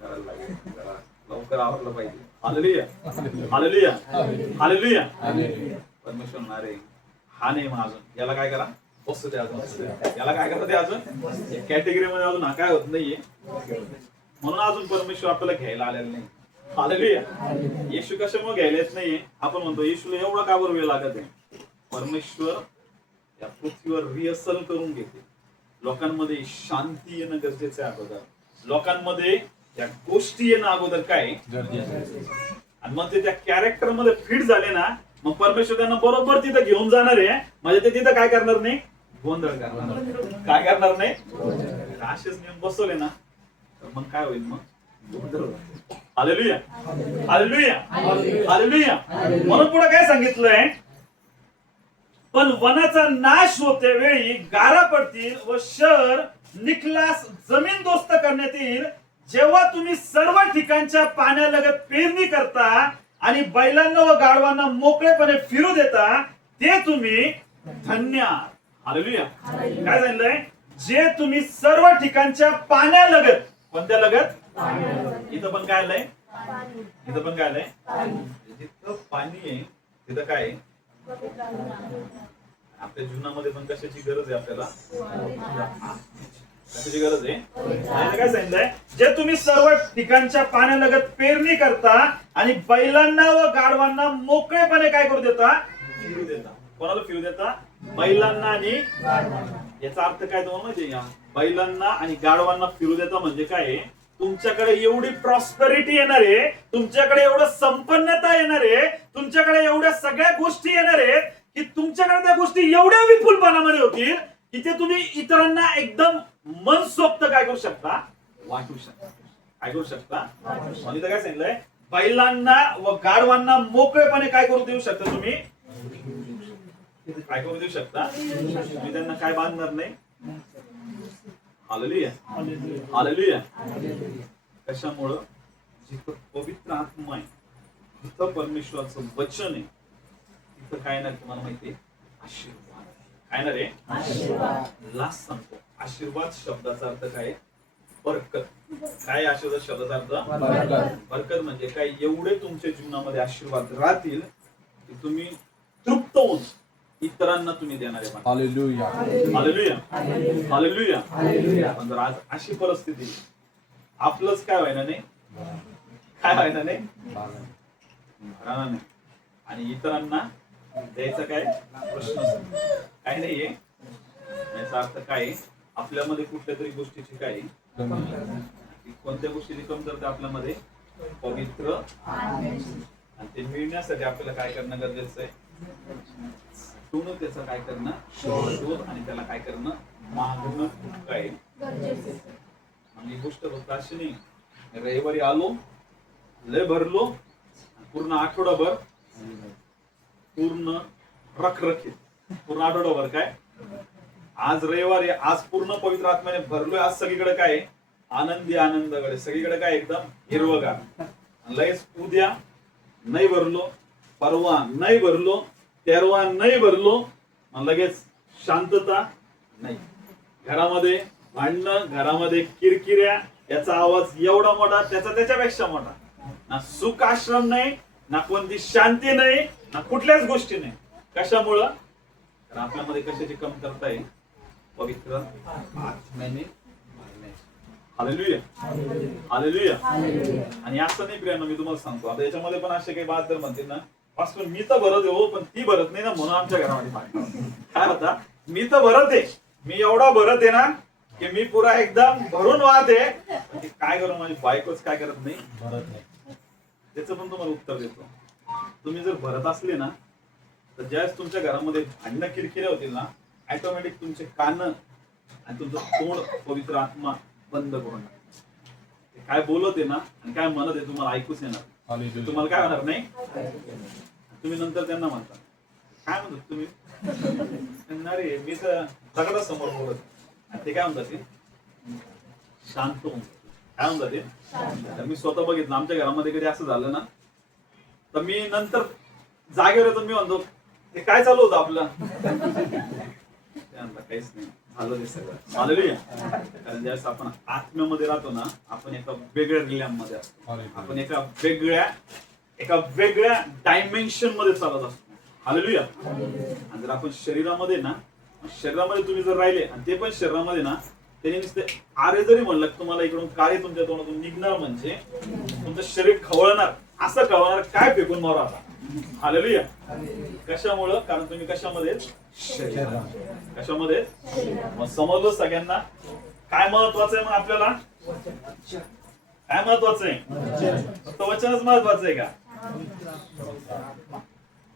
करायला लागेल, लवकर आवडलं पाहिजे. हालेलुया. हालेलुया. हालेलुया. परमेश्वर नारे हा नाही मग अजून याला काय करा? बसू दे अजून. याला काय करता ते अजून? कॅटेगरी मध्ये अजून हा काय होत नाहीये. म्हणून अजून परमेश्वर आपल्याला घ्यायला आलेला नाही. हालेलुया. येशू कशामुळे घ्यायला येत नाहीये? आपण म्हणतो येशूला एवढा का बरं वेळ लागत आहे? परमेश्वर या पृथ्वीवर रिहर्सल करून घेते. लोकांमध्ये शांती येणं गरजेचं आहे अगोदर. लोकांमध्ये त्या गोष्टी येणं अगोदर काय आणि मग ते त्या कॅरेक्टर मध्ये फिट झाले ना, मग परमेश्वर त्यांना बरोबर तिथं घेऊन जाणार आहे. म्हणजे ते तिथं काय करणार नाही? गोंधळ करणार. काय करणार नाही? असेच नेऊन बसवले ना तर मग काय होईल? मग गोंधळ. हालेलुया. हालेलुया. हालेलुया. म्हणून पुढे काय सांगितलंय? पण वनाचा नाश होते वेळी गारा पडतील व शहर निखलास जमीनदोस्त करण्यात येईल. जेव्हा तुम्ही सर्व ठिकाणच्या पाण्यालगत पेरणी करता आणि बैलांना व गाढवांना मोकळेपणे फिरू देता, ते तुम्ही धन्य आहात. हालेलुया. काय सांगितलंय? जे तुम्ही सर्व ठिकाणच्या पाण्यालगत. कोणत्या लगत? इथं पण काय आलंय? इथं पण काय आलंय? जिथं पाणी आहे तिथं काय आहे? आपल्या जीवनामध्ये पण कशाची गरज आहे आपल्याला? कशाची गरज आहे? काय सांगितलंय? जे तुम्ही सर्व ठिकाणच्या पाण्यालगत पेरणी करता आणि बैलांना व गाढवांना मोकळेपणे काय करू देता? फिरू देता. कोणाला फिरू देता? बैलांना आणि याचा अर्थ काय तुम्हाला माहितीये का? बैलांना आणि गाढवांना फिरू देता म्हणजे काय आहे? तुमच्याकडे एवढी प्रॉस्पेरिटी येणार आहे, तुमच्याकडे एवढं संपन्नता येणार आहे, तुमच्याकडे एवढ्या सगळ्या गोष्टी येणार आहेत की तुमच्याकडे त्या गोष्टी एवढ्या विपुलपणामध्ये होतील की ते तुम्ही इतरांना एकदम मनसोक्त काय करू शकता? वाटू शकता. काय करू शकता? म्हणजे काय सांगितलंय? बैलांना व गाढवांना मोकळेपणे काय करू देऊ शकता तुम्ही? काय करू देऊ शकता? तुम्ही त्यांना काय बांधणार नाही. Hallelujah, hallelujah. कशामुळं? जिथं पवित्र आत्मा आहे, जिथं परमेश्वराचं वचन आहे, तिथं काय नाही तुम्हाला माहितीये? आशीर्वाद. काय ना रे? लास्ट सांगतो. आशीर्वाद शब्दाचा अर्थ काय? बरकत. काय आशीर्वाद शब्दाचा अर्थ? बरकत म्हणजे काय? एवढे तुमच्या जीवनामध्ये आशीर्वाद राहतील की तुम्ही तृप्त होऊन इतरांना तुम्ही देणार आहे. Hallelujah, hallelujah, hallelujah. पण जर आज अशी परिस्थिती, आपलंच काय व्हायना नाही, काय व्हायना नाही, भराना नाही आणि इतरांना द्यायचा काय प्रश्न काय नाहीये. याचा अर्थ काय? आपल्यामध्ये कुठल्या तरी गोष्टीची काय कोणत्या गोष्टीची कमतरता आपल्यामध्ये? पवित्र. आणि ते मिळण्यासाठी आपल्याला काय करणं गरजेचं आहे? त्याचा काय करणं? शोध आणि त्याला काय करणं? मागणं काय म्हणजे गोष्ट फक्त अशी नाही. रविवारी आलो, लय भरलो, पूर्ण आठवडाभर पूर्ण रखरखीत, पूर्ण आठवडाभर काय? आज रविवारी, आज पूर्ण पवित्र आत्म्याने भरलोय. आज सगळीकडे काय? आनंदी आनंदाकडे, सगळीकडे काय? एकदम हिरवगार. लगेच उद्या नाही भरलो, परवा नाही भरलो, तेरवा नाही भरलो, लगेच शांतता नाही. घरामध्ये भांडणं, घरामध्ये किरकिऱ्या, याचा आवाज एवढा मोठा, त्याचा त्याच्यापेक्षा मोठा. ना सुख आश्रम नाही, ना कोणती शांती नाही, ना कुठल्याच गोष्टी नाही. कशामुळं? कारण आपल्यामध्ये कशाची कमतरता आहे? पवित्र आत्म्याने. Hallelujah, hallelujah. आणि असं नाही प्रियांनो, मी तुम्हाला सांगतो आता याच्यामध्ये पण असे काही बात तर म्हणतील ना, पासून मी तर भरत हो पण ती भरत नाही ना, म्हणून आमच्या घरामध्ये काय होता? मी तर भरत आहे, मी एवढा भरत आहे ना की मी पुरा एकदम भरून वाहते. काय करू? माझी बायकोच काय करत नाही, भरत नाही. त्याचं पण तुम्हाला उत्तर देतो. तुम्ही जर भरत असले ना, तर ज्यावेळेस तुमच्या घरामध्ये भांडणं किरकिरे होतील ना, ऑटोमॅटिक तुमचे कान आणि तुमचं तोंड पवित्र आत्मा बंद करून काय बोलत आहे ना आणि काय म्हणत आहे तुम्हाला ऐकूच येणार. तुम्हाला काय होणार नाही. तुम्ही नंतर त्यांना म्हणता, काय म्हणतात तुम्ही? रे मी तर सगळं समोर बोलत. ते काय म्हणतात? ते शांत होऊन. काय म्हणतात ते? मी स्वतः बघितलं आमच्या घरामध्ये कधी असं झालं ना, तर मी नंतर जागेवर येतो, मी म्हणतो ते काय चालू होतं आपलं? काहीच नाही, झालं ते सगळं. हालेलुया. कारण ज्यावेळेस आपण आत्म्यामध्ये राहतो ना, आपण एका वेगळ्या रिलॅम मध्ये असतो, आपण एका वेगळ्या डायमेन्शन मध्ये चालत असतो. हालेलुया. आणि जर आपण शरीरामध्ये ना, शरीरामध्ये तुम्ही जर राहिले आणि ते पण शरीरामध्ये ना, त्याने नुसते आरे जरी म्हणलं तुम्हाला इकडून कार्य तुमच्या तोंडातून निघणार म्हणजे तुमचं शरीर खवळणार. असं खवळणार काय? फेकून मारा आता. हालेलुया. कशामुळं? कारण तुम्ही कशामध्ये? कशामध्ये? मग समजलं सगळ्यांना काय महत्वाचं आहे? मग आपल्याला काय महत्वाचं आहे? फक्त वचनच महत्वाचं आहे का?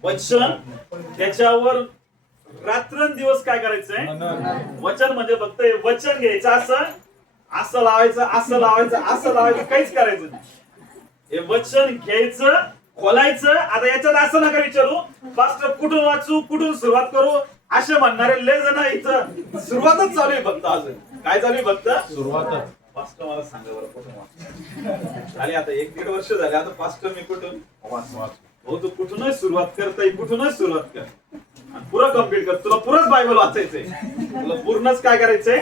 वचन, त्याच्यावर रात्रंदिवस काय करायचंय? वचन म्हणजे फक्त वचन घ्यायचं, असं लावायचं, असं लावायचं, असं लावायचं, काहीच करायचं नाही. हे वचन घ्यायचं, खोलायचं. आता याच्यात असं नका विचारू पास्टर कुठून वाचू, कुठून सुरुवात करू, असे म्हणणारे लय जण इथं. सुरुवातच चालू आहे फक्त. अजून काय चालू आहे? फक्त सुरुवातच. पास्टर मला सांगा बरं कुठून वाच झाले? आता 1-1.5 वर्ष झाले. आता पास्टर मी कुठून वाच? हो, तू कुठूनच सुरुवात करताय, कुठूनच सुरुवात कर, पुरा कम्प्लीट कर. तुला पुरंच बायबल वाचायचंय, तुला पूर्णच काय करायचंय?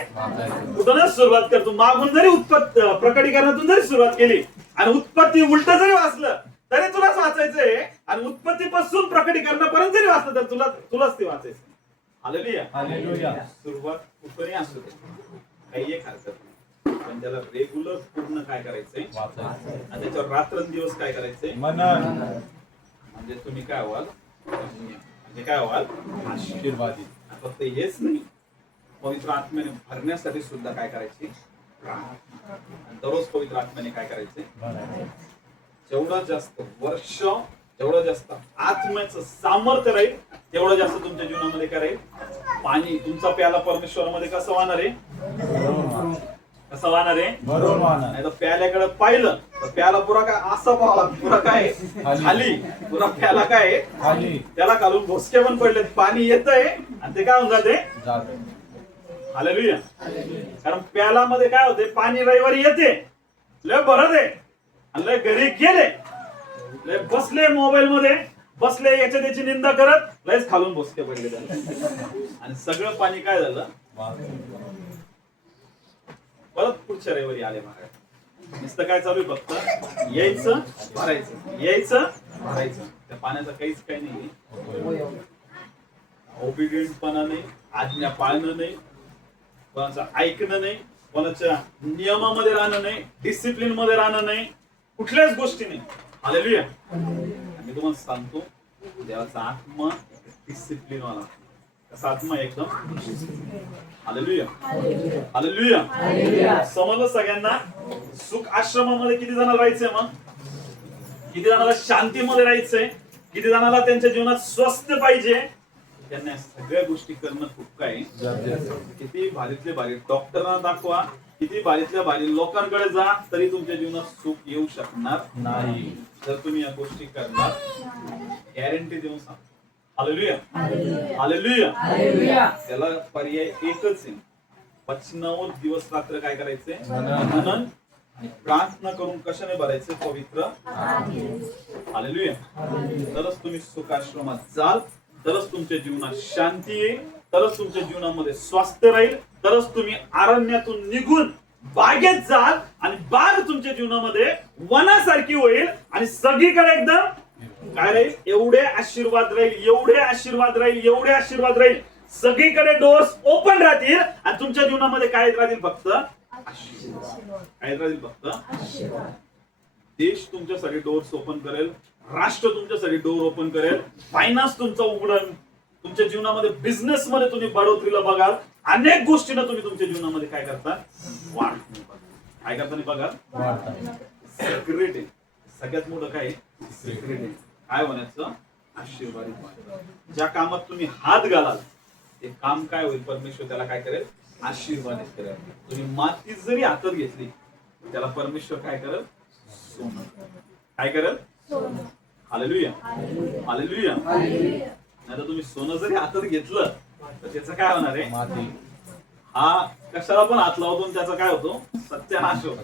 कुठूनच सुरुवात कर. तू मागून जरी प्रकटीकरणातून जरी सुरुवात केली आणि उत्पत्ती उलट जरी वाचलं तरी तुलाच वाचायचंय. आणि उत्पत्तीपासून प्रकटीकरणापर्यंत जरी वाचलं तर तुलाच ते वाचायचं. Hallelujah, hallelujah. सुरुवात कुठूनही असू दे, काही एक हरकत नाही, पण त्याला रेग्युलर पूर्ण काय करायचंय? वाचायचं. आणि त्याच्यावर रात्रंदिवस काय करायचंय? मनन. म्हणजे तुम्ही काय व्हाल? म्हणजे काय व्हाल? आशीर्वादित. फक्त हेच नाही, पवित्र आत्म्याने भरण्यासाठी सुद्धा काय करायची? प्रार्थना. आणि दररोज पवित्र आत्म्याने काय करायचे? जेवढं जास्त वर्ष, जेवढं जास्त आत्म्याचं सामर्थ्य राहील, तेवढं जास्त तुमच्या जीवनामध्ये काय राहील? पाणी. तुमचा प्याला परमेश्वरामध्ये कसं वाहणार आहे? कसं वाहणार आहे? भरून वाहणार. नाही तर प्याल्याकडे पाहिलं तर प्याला पुरा काय असा पाहला, पुरा काय खाली, पुरा प्याला काय खाली. त्याला घालून भोसके पण पडले, पाणी येतंय आणि ते काय होऊन जाते? हालेलुया. कारण प्यालामध्ये काय होते? पाणी रविवारी येते, लय भरत आहे आणि लय घरी गेले, लय बसले मोबाईल मध्ये, बसले याच्या त्याची निंदा करत, लयच खालून भोसके पडले त्याला आणि सगळं पाणी काय झालं? परत पुढच्या रविवारी आले महाराज. नुसतं काय चालू आहे? फक्त यायचं भरायचं, यायचं भरायचं. त्या पाण्याचं काहीच काही नाही. ओबिडियंटपणा नाही, आज्ञा पाळणं नाही, कोणाचं ऐकणं नाही, कोणाच्या नियमामध्ये राहणं नाही, डिसिप्लिन मध्ये राहणं नाही, कुठल्याच गोष्टी नाही. हालेलुया. मी तुम्हाला सांगतो, देवाचा आत्मा डिसिप्लिन वाला. कसा आत्मा? एकदम. हालेलुया. हालेलुया. समजलं सगळ्यांना? सुख आश्रमामध्ये किती जणांना राहायचंय? मग किती जणांना शांतीमध्ये राहायचंय? किती जणांना त्यांच्या जीवनात स्वस्थ पाहिजे? त्यांना सगळ्या गोष्टी करणं खूप काय? किती भारीतले भारी डॉक्टरांना दाखवा, किती भारीतल्या भारी लोकांकडे जा, तरी तुमच्या जीवनात सुख येऊ शकणार नाही जर तुम्ही या गोष्टी करणार. गॅरंटी देऊन सांग. हालेलुया. हालेलुया. त्याला पर्याय एकच आहे, वचनावर दिवस रात्र काय करायचंय? मनन आणि प्रार्थना करून. कशाने भरायचे? पवित्र. हालेलुया. तरच तुम्ही सुखाश्रमात जाल, तरच तुमच्या जीवनात शांती येईल, तरच तुमच्या जीवनामध्ये स्वास्थ्य राहील, तरच तुम्ही अरण्यातून निघून बागेत जाल आणि बाग तुमच्या जीवनामध्ये वनासारखी होईल आणि सगळीकडे एकदम काय राहील? एवढे आशीर्वाद राहील, एवढे आशीर्वाद राहील, एवढे आशीर्वाद राहील. सगळीकडे डोर्स ओपन राहतील आणि तुमच्या जीवनामध्ये काय राहतील? फक्त आशीर्वाद. काय राहतील? फक्त आशीर्वाद. देश तुमच्यासाठी डोर्स ओपन करेल, राष्ट्र तुमच्यासाठी डोर ओपन करेल, फायनान्स तुमचा उघडन, तुमच्या जीवनामध्ये बिझनेस मध्ये तुम्ही बढोतरीला बघाल, अनेक गोष्टींना तुम्ही तुमच्या जीवनामध्ये काय करता? वाढ. काय करता? बघा, सिक्रेट आहे. सगळ्यात मोठं काय? सिक्रेट आहे. काय म्हणायचं? आशीर्वादित. ज्या कामात तुम्ही हात घालाल ते काम काय होईल? परमेश्वर त्याला काय करेल? आशीर्वादित करेल. तुम्ही माती जरी हातात घेतली त्याला परमेश्वर काय करेल? सोनं. काय करेल? हालेलुया. हालेलुया. नाही तर तुम्ही सोनं जरी हातात घेतलं तर त्याचं काय होणार आहे? माती. हा कशाला पण हात लावतो त्याचा काय होतो? सत्यानाश होतो.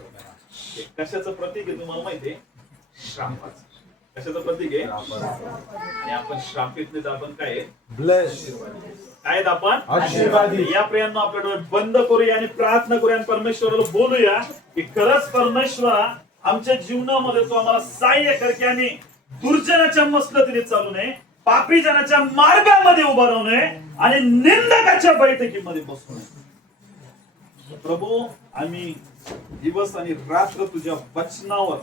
कशाचं प्रतीक आहे तुम्हाला माहितीये? श्रापाचं. कशाचं प्रतीक आहे? आणि आपण श्रापित नाही तर आपण काय? काय आपण आशीर्वादी. या प्रियांनो आपल्या डोळे बंद करूया आणि प्रार्थना करूया आणि परमेश्वराला बोलूया की खरंच परमेश्वरा आमच्या जीवनामध्ये तो आम्हाला सहाय्य कर की आम्ही दुर्जनाच्या मसलतीने चालू नये, पापी जनाच्या मार्गामध्ये उभा राहू नये आणि निंदकाच्या बैठकीमध्ये बसू नये. प्रभू आम्ही दिवस आणि रात्र तुझ्या वचनावर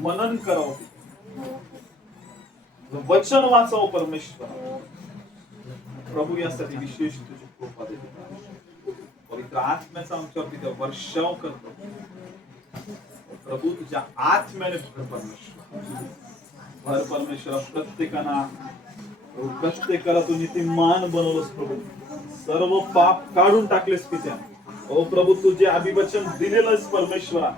मनन करावं, वचन वाचावं परमेश्वर. प्रभू यासाठी विशेष तुझी कृपा देतो. पवित्र आत्म्याचा आमच्यावरती त्या वर्षाव करतो. प्रभू तुझ्या आत्म्याने भर परमेश्वर. भर परमेश्वर. प्रत्येकाला तू नीतिमान बनवलंस प्रभू. सर्व पाप काढून टाकलेस पित्या. ओ प्रभू तुझे अभिवचन दिलेलंच परमेश्वरा.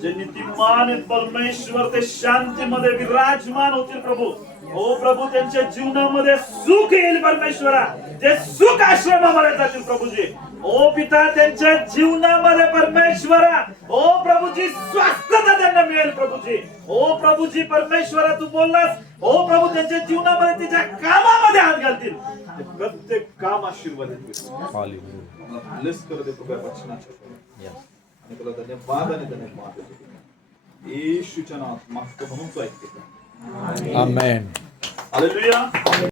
जे नीतिमान आहेत परमेश्वर ते शांतीमध्ये विराजमान होतील प्रभू. ओ प्रभू त्यांच्या जीवनामध्ये सुख येईल परमेश्वरा. ते सुख आश्रमामध्ये जातील प्रभूजी. ओ पिता त्यांच्या जीवनामध्ये परमेश्वरा ओ प्रभूजी स्वास्थ्यता त्यांना मिळेल प्रभूजी. ओ प्रभूजी परमेश्वरा तू बोललास ओ प्रभू त्यांच्या जीवनामध्ये तिच्या कामामध्ये हात घालतील. प्रत्येक काम आशीर्वादित होईल. ब्लेस कर दे तुझ्या वचनाच्या. आणि तुला धन्यवाद आणि धन्यवाद देतो. येशूच्या नावात मागतो म्हणून तो ऐकतो. आमेन. हालेलुया.